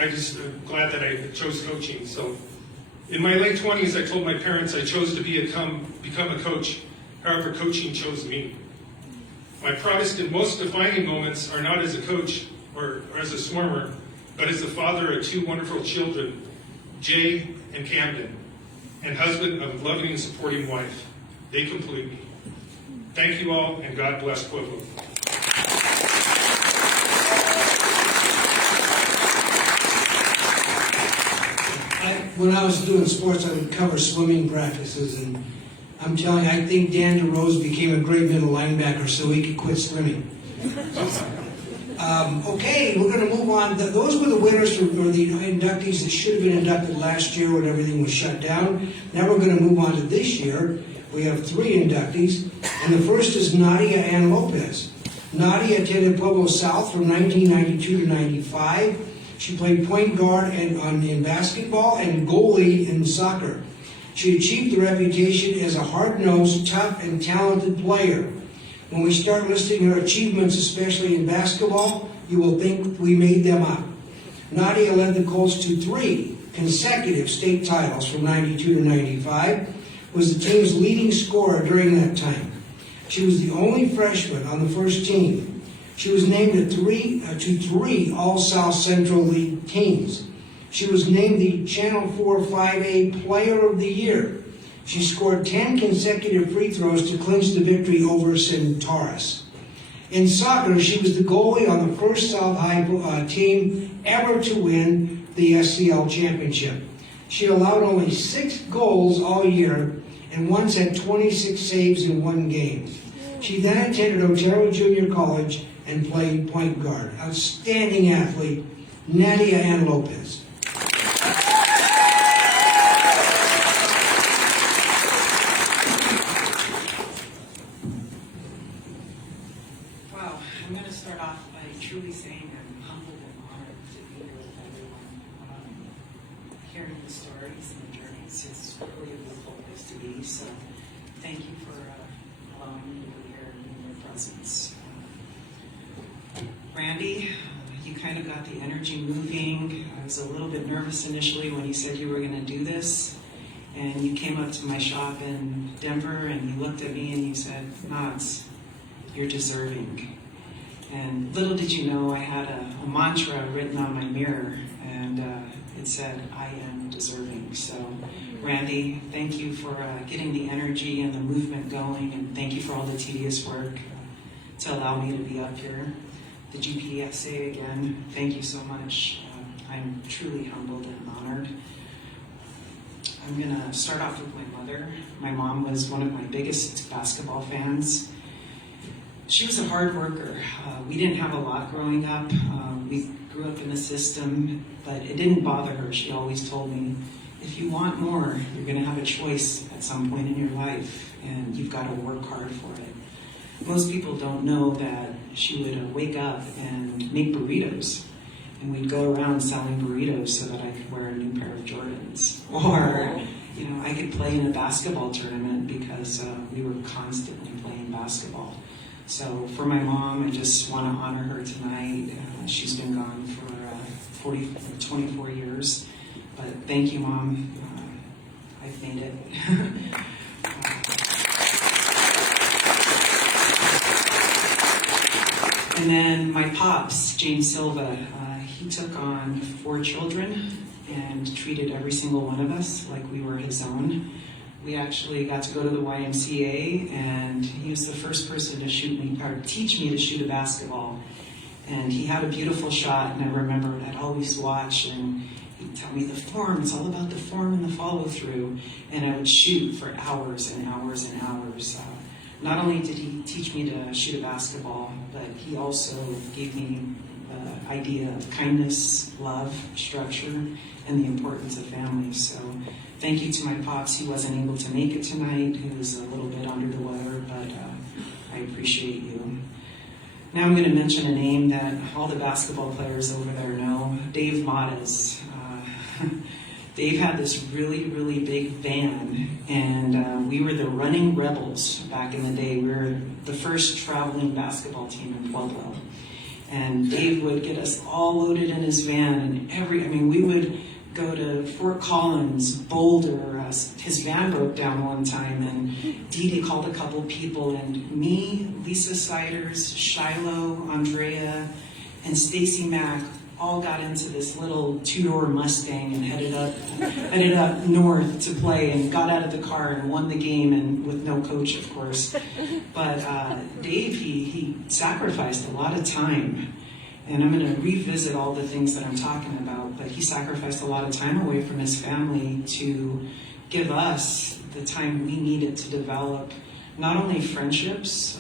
just am glad that I chose coaching. So, in my late 20s, I told my parents I chose to become a coach. However, coaching chose me. My proudest and most defining moments are not as a coach or as a swimmer, but as the father of two wonderful children, Jay and Camden, and husband of a loving and supporting wife. They complete me. Thank you all, and God bless Pueblo. When I was doing sports, I would cover swimming practices, and I'm telling you, I think Dan DeRose became a great middle linebacker so he could quit swimming. Okay, we're going to move on. Those were the winners or the inductees that should have been inducted last year when everything was shut down. Now we're going to move on to this year. We have 3 inductees, and the first is Nadia Lopez. Nadia attended Pueblo South from 1992 to 95. She played point guard in basketball and goalie in soccer. She achieved the reputation as a hard-nosed, tough, and talented player. When we start listing her achievements, especially in basketball, you will think we made them up. Nadia led the Colts to 3 consecutive state titles from 92 to 95, was the team's leading scorer during that time. She was the only freshman on the first team. She was named to three All-South Central League teams. She was named the Channel 4 5A Player of the Year. She scored 10 consecutive free throws to clinch the victory over Centaurus. In soccer, she was the goalie on the first South High team ever to win the SCL championship. She allowed only 6 goals all year and once had 26 saves in 1 game. She then attended Otero Junior College and played point guard. Outstanding athlete, Nadia Lopez. Wow, I'm going to start off by truly saying I'm humbled and honored to be here with everyone. Hearing the stories and the journeys is really a beautiful place to be. So thank you for allowing me to be here in your presence. Randy, you kind of got the energy moving. I was a little bit nervous initially when you said you were going to do this. And you came up to my shop in Denver and you looked at me and you said, Nods, you're deserving. And little did you know I had a mantra written on my mirror, and it said, I am deserving. So, Randy, thank you for getting the energy and the movement going, and thank you for all the tedious work to allow me to be up here. The GPSA, again, thank you so much. I'm truly humbled and honored. I'm going to start off with my mother. My mom was one of my biggest basketball fans. She was a hard worker. We didn't have a lot growing up. We grew up in the system, but it didn't bother her. She always told me, if you want more, you're going to have a choice at some point in your life, and you've got to work hard for it. Most people don't know that she would wake up and make burritos, and we'd go around selling burritos so that I could wear a new pair of Jordans. Or, I could play in a basketball tournament because we were constantly playing basketball. So for my mom, I just want to honor her tonight. She's been gone for 24 years. But thank you, Mom. I've made it. And then my pops, James Silva, he took on 4 children and treated every single one of us like we were his own. We actually got to go to the YMCA, and he was the first person to teach me to shoot a basketball. And he had a beautiful shot, and I remember I'd always watch, and he'd tell me the form, it's all about the form and the follow through. And I would shoot for hours and hours and hours. Not only did he teach me to shoot a basketball, but he also gave me the idea of kindness, love, structure, and the importance of family. So thank you to my pops. He wasn't able to make it tonight. He was a little bit under the weather, but I appreciate you. Now I'm going to mention a name that all the basketball players over there know, Dave Matas. Dave had this really, really big van, and we were the Running Rebels back in the day. We were the first traveling basketball team in Pueblo. And Dave would get us all loaded in his van, and we would go to Fort Collins, Boulder. His van broke down one time, and Dee Dee called a couple people, and me, Lisa Siders, Shiloh, Andrea, and Stacy Mack all got into this little 2-door Mustang and headed up north to play, and got out of the car and won the game, and with no coach, of course. But Dave, he sacrificed a lot of time. And I'm going to revisit all the things that I'm talking about, but he sacrificed a lot of time away from his family to give us the time we needed to develop not only friendships,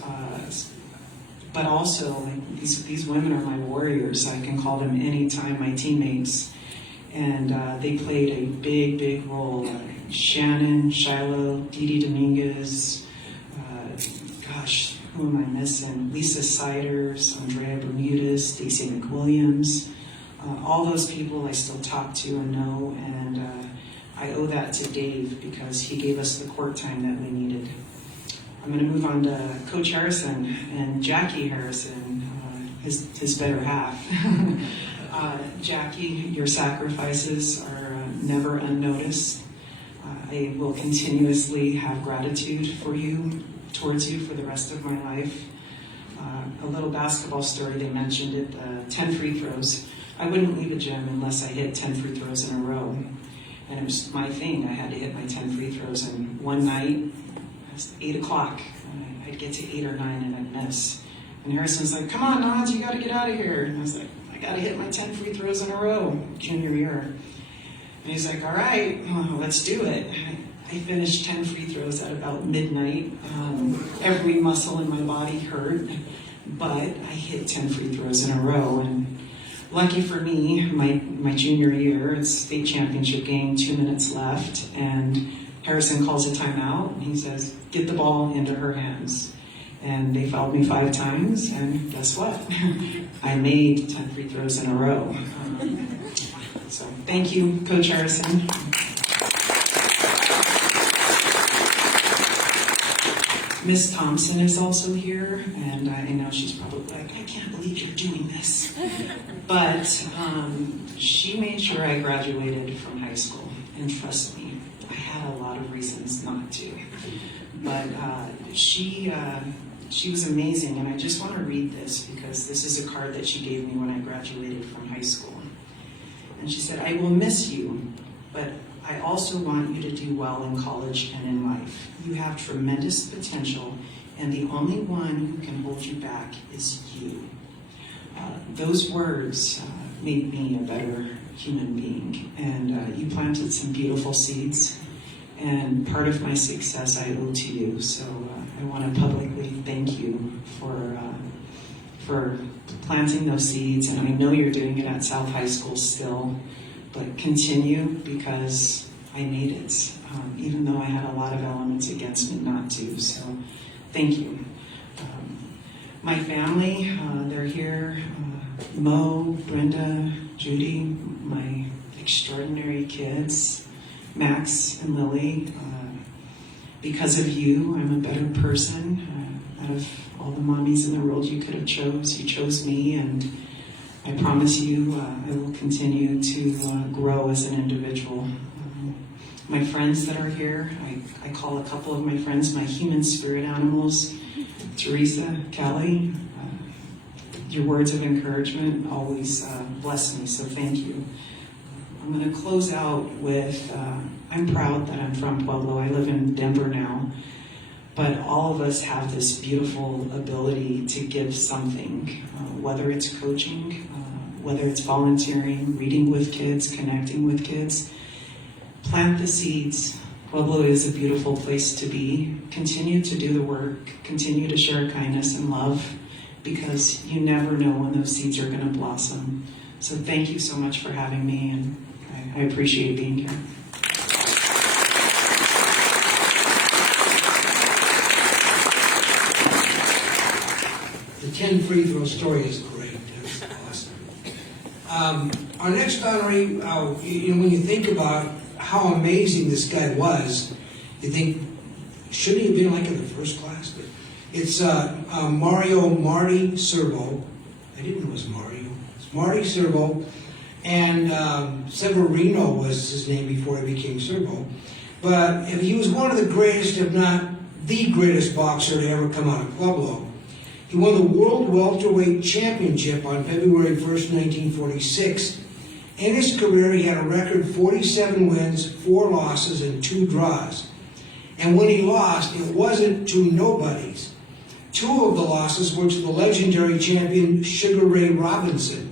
but also these women are my warriors. I can call them anytime my teammates. And they played a big, big role. Shannon, Shiloh, Dee Dee Dominguez, who am I missing? Lisa Siders, Andrea Bermudez, Stacey McWilliams. All those people I still talk to and know, and I owe that to Dave because he gave us the court time that we needed. I'm going to move on to Coach Harrison and Jackie Harrison, his better half. Jackie, your sacrifices are never unnoticed. I will continuously have gratitude towards you for the rest of my life. A little basketball story, they mentioned it, 10 free throws. I wouldn't leave a gym unless I hit 10 free throws in a row. And it was my thing, I had to hit my 10 free throws. And one night, it was 8 o'clock, I'd get to 8 or 9 and I'd miss. And Harrison's like, come on, Nods, you gotta get out of here. And I was like, I gotta hit my 10 free throws in a row, junior year. And he's like, all right, let's do it. I finished 10 free throws at about midnight. Every muscle in my body hurt, but I hit 10 free throws in a row. And lucky for me, my junior year, it's state championship game, 2 minutes left, and Harrison calls a timeout, and he says, get the ball into her hands. And they fouled me 5 times, and guess what? I made 10 free throws in a row. So thank you, Coach Harrison. Miss Thompson is also here, and I know she's probably like, I can't believe you're doing this. But she made sure I graduated from high school, and trust me, I had a lot of reasons not to. But she was amazing, and I just want to read this because this is a card that she gave me when I graduated from high school. And she said, I will miss you, but I also want you to do well in college and in life. You have tremendous potential, and the only one who can hold you back is you. Those words made me a better human being, and you planted some beautiful seeds, and part of my success I owe to you. So I want to publicly thank you for planting those seeds, and I know you're doing it at South High School still, but continue because I made it, even though I had a lot of elements against me not to, so thank you. My family, they're here, Mo, Brenda, Judy, my extraordinary kids, Max and Lily. Because of you, I'm a better person. Out of all the mommies in the world you could have chose, you chose me, and I promise you I will continue to grow as an individual. My friends that are here, I call a couple of my friends my human spirit animals. Teresa, Kelly, your words of encouragement always bless me, so thank you. I'm going to close out with, I'm proud that I'm from Pueblo. I live in Denver now. But all of us have this beautiful ability to give something, whether it's coaching, whether it's volunteering, reading with kids, connecting with kids. Plant the seeds. Pueblo is a beautiful place to be. Continue to do the work. Continue to share kindness and love, because you never know when those seeds are going to blossom. So thank you so much for having me, and I appreciate being here. The 10 free throw story is great. That's awesome. Our next honoree, when you think about how amazing this guy was, you think, shouldn't he have been like in the first class? But it's Marty Servo. I didn't know it was Mario. It's Marty Servo. And Severino was his name before he became Servo. But he was one of the greatest, if not the greatest boxer to ever come out of Pueblo. He won the World Welterweight Championship on February 1st, 1946. In his career, he had a record 47 wins, 4 losses, and 2 draws. And when he lost, it wasn't to nobodies. 2 of the losses were to the legendary champion Sugar Ray Robinson.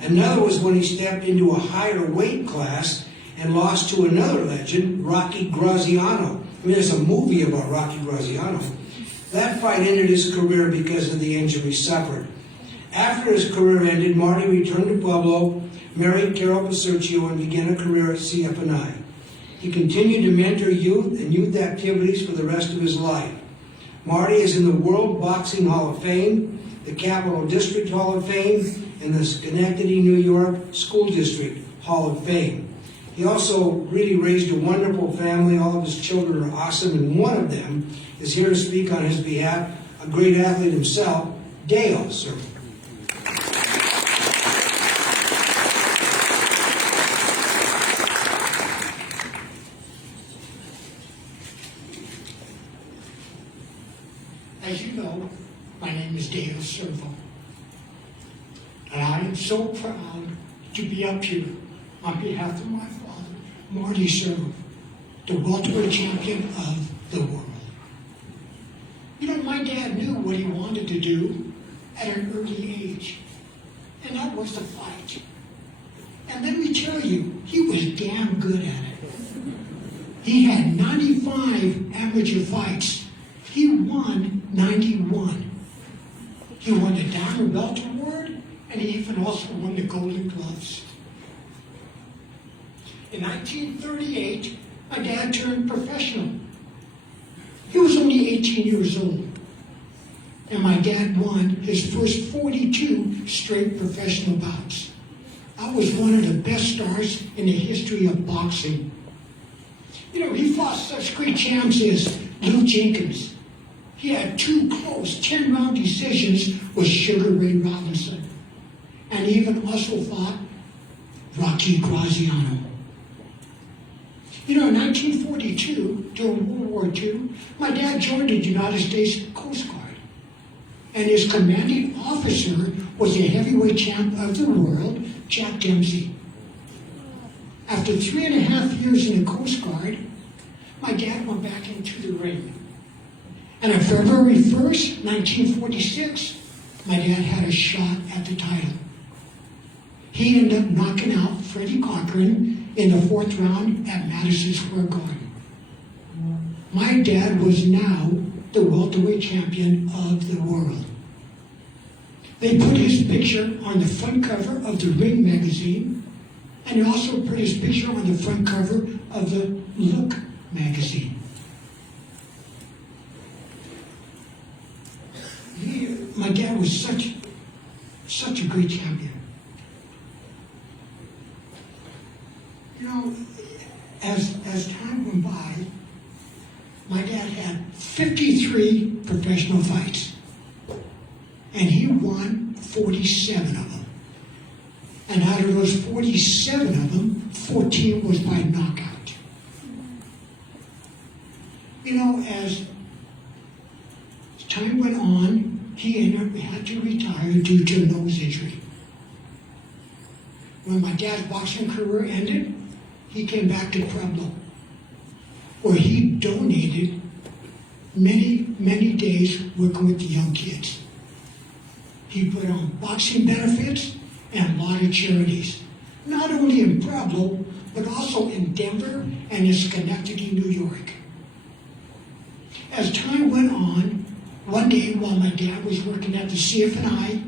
Another was when he stepped into a higher weight class and lost to another legend, Rocky Graziano. I mean, there's a movie about Rocky Graziano. That fight ended his career because of the injury suffered. After his career ended, Marty returned to Pueblo, married Carol Pasurcio, and began a career at CFNI. He continued to mentor youth and youth activities for the rest of his life. Marty is in the World Boxing Hall of Fame, the Capital District Hall of Fame, and the Schenectady, New York School District Hall of Fame. He also really raised a wonderful family. All of his children are awesome, and one of them is here to speak on his behalf, a great athlete himself, Dale Servo. As you know, my name is Darrel Servo, and I am so proud to be up here on behalf of my father, Marty Servo, the welterweight champion of the world. You know, my dad knew what he wanted to do at an early age, and that was to fight. And let me tell you, he was damn good at it. He had 95 amateur fights. He won 91. He won the Diamond Belt Award, and he even also won the Golden Gloves. In 1938, my dad turned professional. He was only 18 years old, and my dad won his first 42 straight professional bouts. I was one of the best stars in the history of boxing. You know, he fought such great champs as Lou Jenkins. He had 2 close 10-round decisions with Sugar Ray Robinson, and he even also fought Rocky Graziano. You know, in 1942, during World War II, my dad joined the United States Coast Guard, and his commanding officer was the heavyweight champ of the world, Jack Dempsey. After 3.5 years in the Coast Guard, my dad went back into the ring. And on February 1st, 1946, my dad had a shot at the title. He ended up knocking out Freddie Cochran in the 4th round at Madison Square Garden. My dad was now the welterweight champion of the world. They put his picture on the front cover of the Ring magazine, and they also put his picture on the front cover of the Look magazine. My dad was such a great champion. You know, as time went by, my dad had 53 professional fights, and he won 47 of them. And out of those 47 of them, 14 was by knockout. You know, as time went on, he had to retire due to a nose injury. When my dad's boxing career ended, he came back to Pueblo, where he donated many days working with the young kids. He put on boxing benefits and a lot of charities, not only in Pueblo, but also in Denver and in Schenectady, New York. As time went on, one day while my dad was working at the CFNI,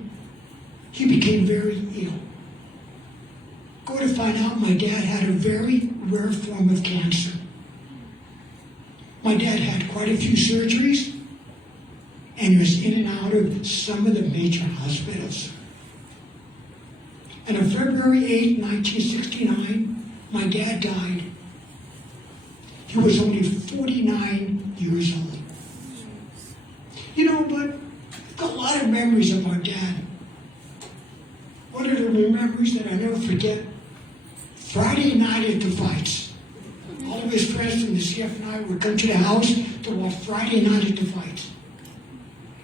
he became very ill. Go to find out my dad had a very rare form of cancer. My dad had quite a few surgeries and was in and out of some of the major hospitals. And on February 8, 1969, my dad died. He was only 49 years old. You know, but I've got a lot of memories of our dad. One of the memories that I never forget, Friday night at the fights. All of his friends from the CFNI would come to the house to watch Friday night at the fights.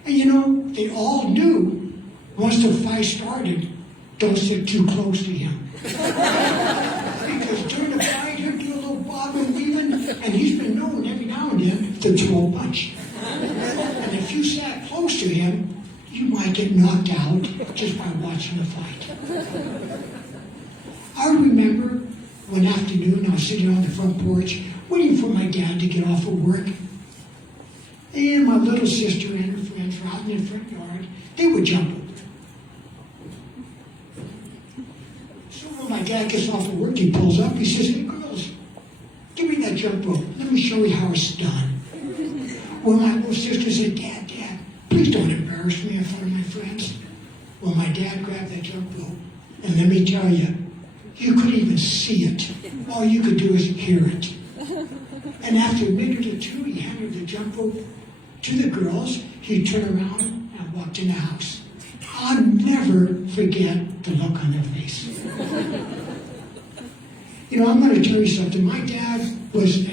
And you know, they all knew once the fight started, don't sit too close to him. Because during the fight, he'll do a little bob and weaving, and he's been known every now and then to throw a punch. And if you sat close to him, you might get knocked out just by watching the fight. I remember one afternoon I was sitting on the front porch waiting for my dad to get off of work. And my little sister and her friends were out in the front yard. They would jump over. So when my dad gets off of work, he pulls up, he says, "Hey girls, give me that jump rope. Let me show you how it's done." Well, my little sister said, Dad, please don't embarrass me in front of my friends. Well, my dad grabbed that jump rope, and let me tell you, you couldn't even see it. All you could do is hear it. And after a minute or two, he handed the jump rope to the girls. He turned around and walked in the house. I'll never forget the look on their face. You know, I'm going to tell you something. My dad was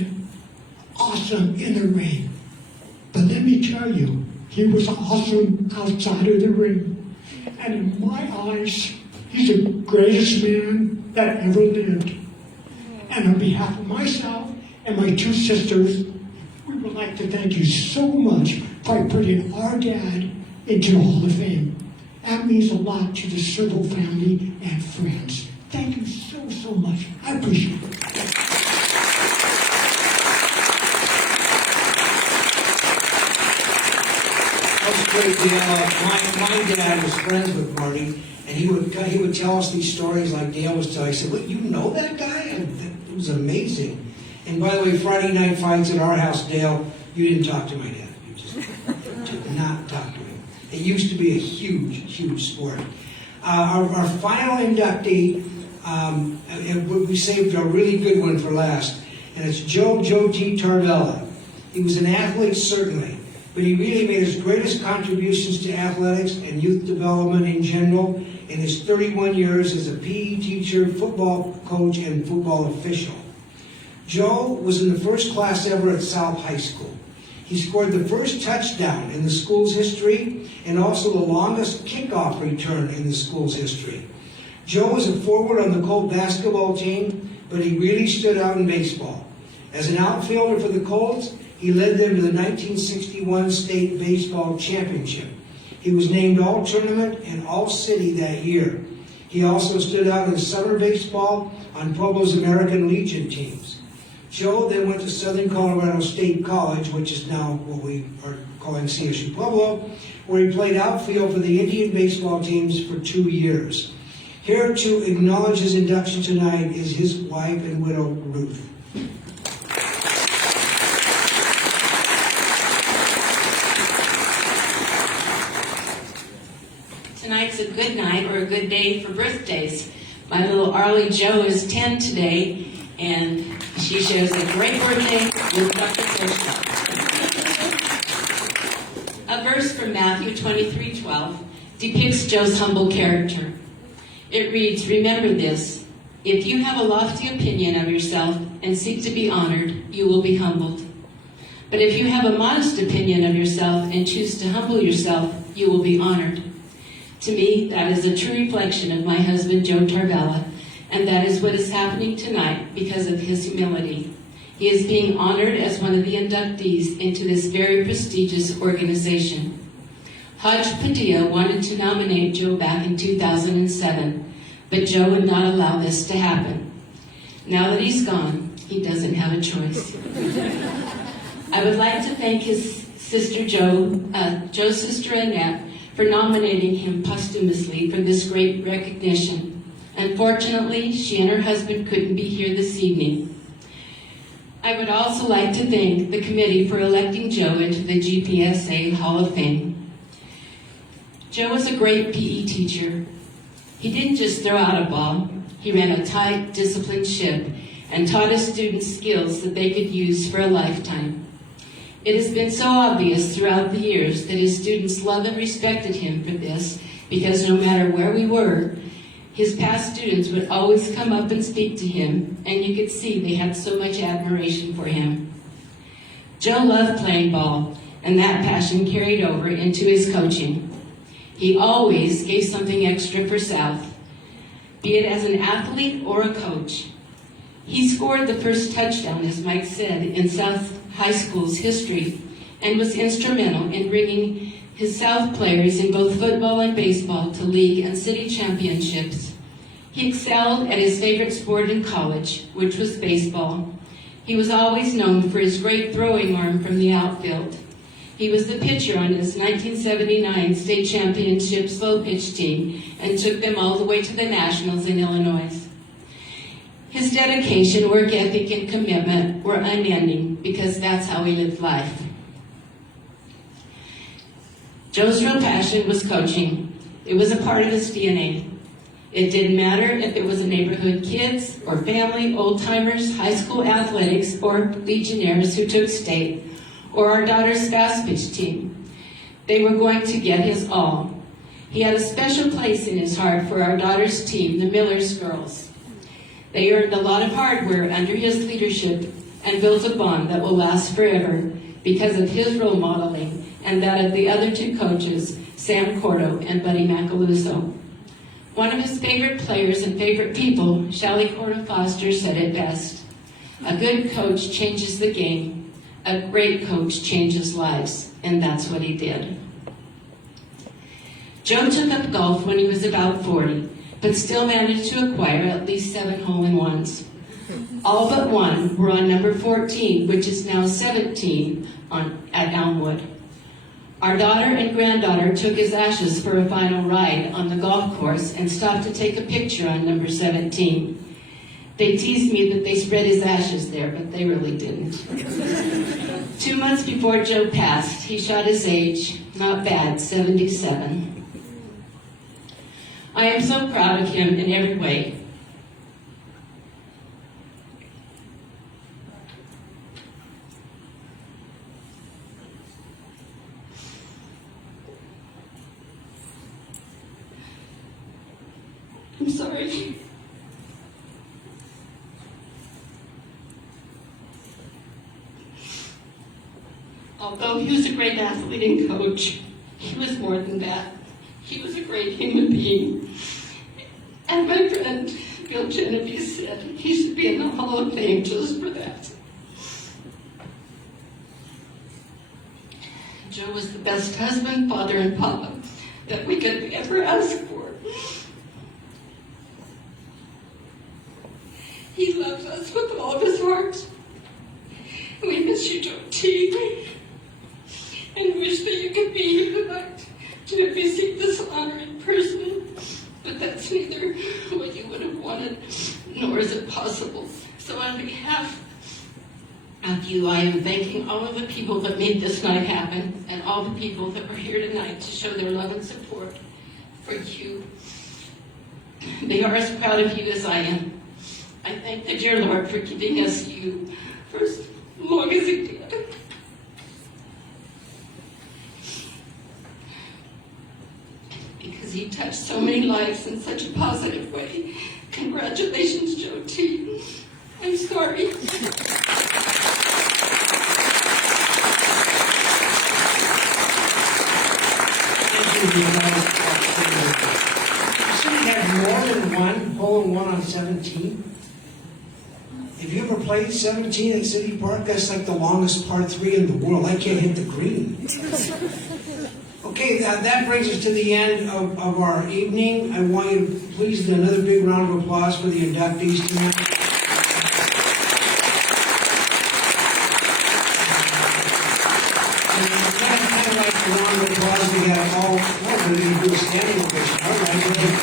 awesome in the ring. But let me tell you, he was awesome outside of the ring. And in my eyes, he's the greatest man that ever lived. And on behalf of myself and my two sisters, we would like to thank you so much for putting our dad into the Hall of Fame. That means a lot to the Servo family and friends. Thank you so much. I appreciate it. That was great, Dale. My dad was friends with Marty, and he would tell us these stories like Dale was telling. I said, "What, you know that guy?" And it was amazing. And by the way, Friday night fights at our house, Dale, you didn't talk to my dad. You just did not talk to him. It used to be a huge sport. Our final inductee, we saved a really good one for last, and it's Joe T. Taravella. He was an athlete, certainly, but he really made his greatest contributions to athletics and youth development in general in his 31 years as a PE teacher, football coach, and football official. Joe was in the first class ever at South High School. He scored the first touchdown in the school's history and also the longest kickoff return in the school's history. Joe was a forward on the Colt basketball team, but he really stood out in baseball. As an outfielder for the Colts, he led them to the 1961 state baseball championship. He was named All-Tournament and All-City that year. He also stood out in summer baseball on Pueblo's American Legion teams. Joe then went to Southern Colorado State College, which is now what we are calling CSU-Pueblo, where he played outfield for the Indian baseball teams for 2 years. Here to acknowledge his induction tonight is his wife and widow, Ruth. Tonight's a good night or a good day for birthdays. My little Arlie Jo is 10 today, and she shares a great birthday with Dr. Khosla. A verse from Matthew 23:12 depicts Joe's humble character. It reads, "Remember this, if you have a lofty opinion of yourself and seek to be honored, you will be humbled. But if you have a modest opinion of yourself and choose to humble yourself, you will be honored. To me, that is a true reflection of my husband, Joe Taravella, and that is what is happening tonight because of his humility. He is being honored as one of the inductees into this very prestigious organization. Hodge Padilla wanted to nominate Joe back in 2007, but Joe would not allow this to happen. Now that he's gone, he doesn't have a choice. I would like to thank his sister Joe's sister Annette, for nominating him posthumously for this great recognition. Unfortunately, she and her husband couldn't be here this evening. I would also like to thank the committee for electing Joe into the GPSA Hall of Fame. Joe was a great PE teacher. He didn't just throw out a ball. He ran a tight, disciplined ship and taught his students skills that they could use for a lifetime. It has been so obvious throughout the years that his students loved and respected him for this, because no matter where we were, his past students would always come up and speak to him, and you could see they had so much admiration for him. Joe loved playing ball, and that passion carried over into his coaching. He always gave something extra for South, be it as an athlete or a coach. He scored the first touchdown, as Mike said, in South High School's history, and was instrumental in bringing his South players in both football and baseball to league and city championships. He excelled at his favorite sport in college, which was baseball. He was always known for his great throwing arm from the outfield. He was the pitcher on his 1979 state championship slow pitch team and took them all the way to the Nationals in Illinois. His dedication, work ethic, and commitment were unending because that's how he lived life. Joe's real passion was coaching. It was a part of his DNA. It didn't matter if it was a neighborhood kids or family, old-timers, high school athletics, or legionnaires who took state, or our daughter's fast pitch team. They were going to get his all. He had a special place in his heart for our daughter's team, the Millers girls. They earned a lot of hardware under his leadership and built a bond that will last forever because of his role modeling and that of the other two coaches, Sam Cordo and Buddy Macaluso. One of his favorite players and favorite people, Shelley Cordo Foster, said it best: a good coach changes the game, a great coach changes lives, and that's what he did. Joe took up golf when he was about 40, but still managed to acquire at least 7 hole-in-ones. All but one were on number 14, which is now 17 at Elmwood. Our daughter and granddaughter took his ashes for a final ride on the golf course and stopped to take a picture on number 17. They teased me that they spread his ashes there, but they really didn't. 2 months before Joe passed, he shot his age, not bad, 77. I am so proud of him in every way. I'm sorry. Although he was a great athlete and coach, he was more than that. He was a great human being. And my friend Bill Genevieve said he should be in the Hall of Fame just for that. Joe was the best husband, father, and papa that we could ever ask for. He loves us with all of his heart. We miss you, Joe T. And wish that you could be here tonight to receive this honor in person. But that's neither what you would have wanted, nor is it possible. So on behalf of you, I am thanking all of the people that made this night happen, and all the people that were here tonight to show their love and support for you. They are as proud of you as I am. I thank the dear Lord for giving us you for as long as he did. Because he touched so many lives in such a positive way. Congratulations, Joe T. I'm sorry. 17. Have you ever played 17 at City Park? That's like the longest par 3 in the world. I can't hit the green. Okay, that brings us to the end of our evening. I want you to please do another big round of applause for the inductees tonight. Kind of like the round of applause we have all. Oh, we're going to do a standing ovation. All right, go ahead.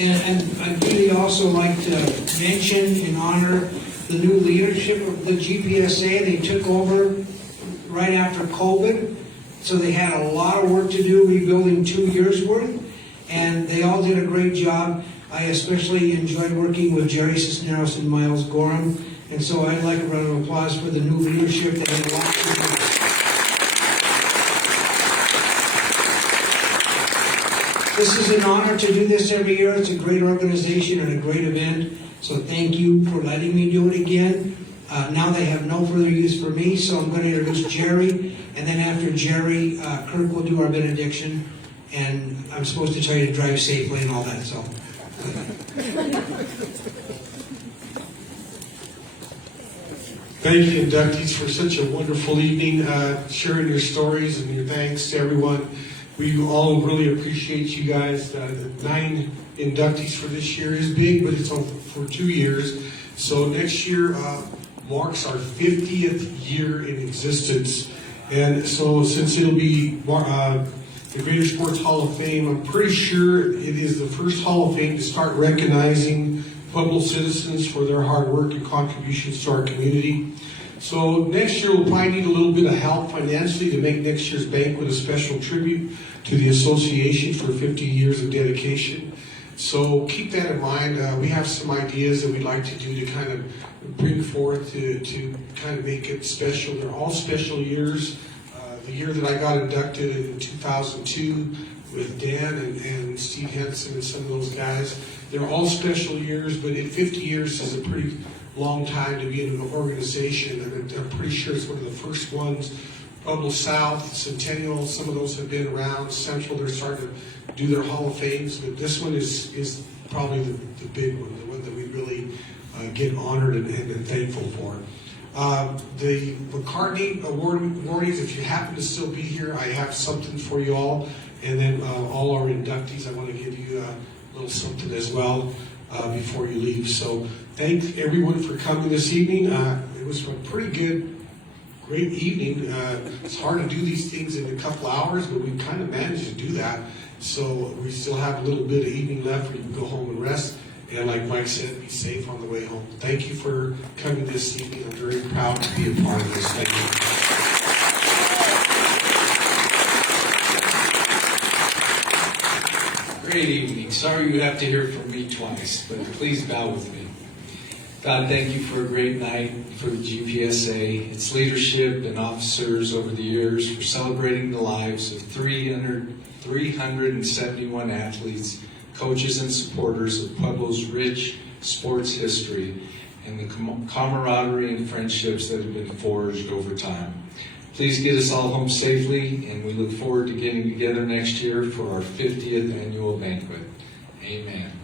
And I'd really also like to mention and honor the new leadership of the GPSA. They took over right after COVID, so they had a lot of work to do rebuilding 2 years' worth, and they all did a great job. I especially enjoyed working with Jerry Cisneros and Miles Gorham, and so I'd like a round of applause for the new leadership that had a lot to do. This is an honor to do this every year. It's a great organization and a great event. So thank you for letting me do it again. Now they have no further use for me, so I'm going to introduce Jerry. And then after Jerry, Kirk will do our benediction. And I'm supposed to tell you to drive safely and all that. So. Thank you, inductees, for such a wonderful evening, sharing your stories and your thanks to everyone. We all really appreciate you guys. The 9 inductees for this year is big, but it's for 2 years. So next year marks our 50th year in existence. And so since it'll be the Greater Sports Hall of Fame, I'm pretty sure it is the first Hall of Fame to start recognizing Pueblo citizens for their hard work and contributions to our community. So next year we'll probably need a little bit of help financially to make next year's banquet a special tribute to the association for 50 years of dedication. So keep that in mind. We have some ideas that we'd like to do to kind of bring forth to kind of make it special. They're all special years. The year that I got inducted in 2002 with Dan and Steve Henson and some of those guys, they're all special years, but 50 years is a pretty long time to be in an organization, and I'm pretty sure it's one of the first ones. Pueblo South, Centennial, some of those have been around. Central, they're starting to do their Hall of Fames, but this one is probably the big one, the one that we really get honored and thankful for. The McCartney awardees, if you happen to still be here, I have something for you all, and then all our inductees, I want to give you a little something as well before you leave. So thank everyone for coming this evening. It was a pretty great evening. It's hard to do these things in a couple hours, but we kind of managed to do that. So we still have a little bit of evening left where you can go home and rest. And like Mike said, be safe on the way home. Thank you for coming this evening. I'm very proud to be a part of this. Thank you. Great evening. Sorry you have to hear from me twice, but please bow with me. God, thank you for a great night for the GPSA, its leadership and officers over the years for celebrating the lives of 371 athletes, coaches, and supporters of Pueblo's rich sports history and the camaraderie and friendships that have been forged over time. Please get us all home safely, and we look forward to getting together next year for our 50th annual banquet. Amen.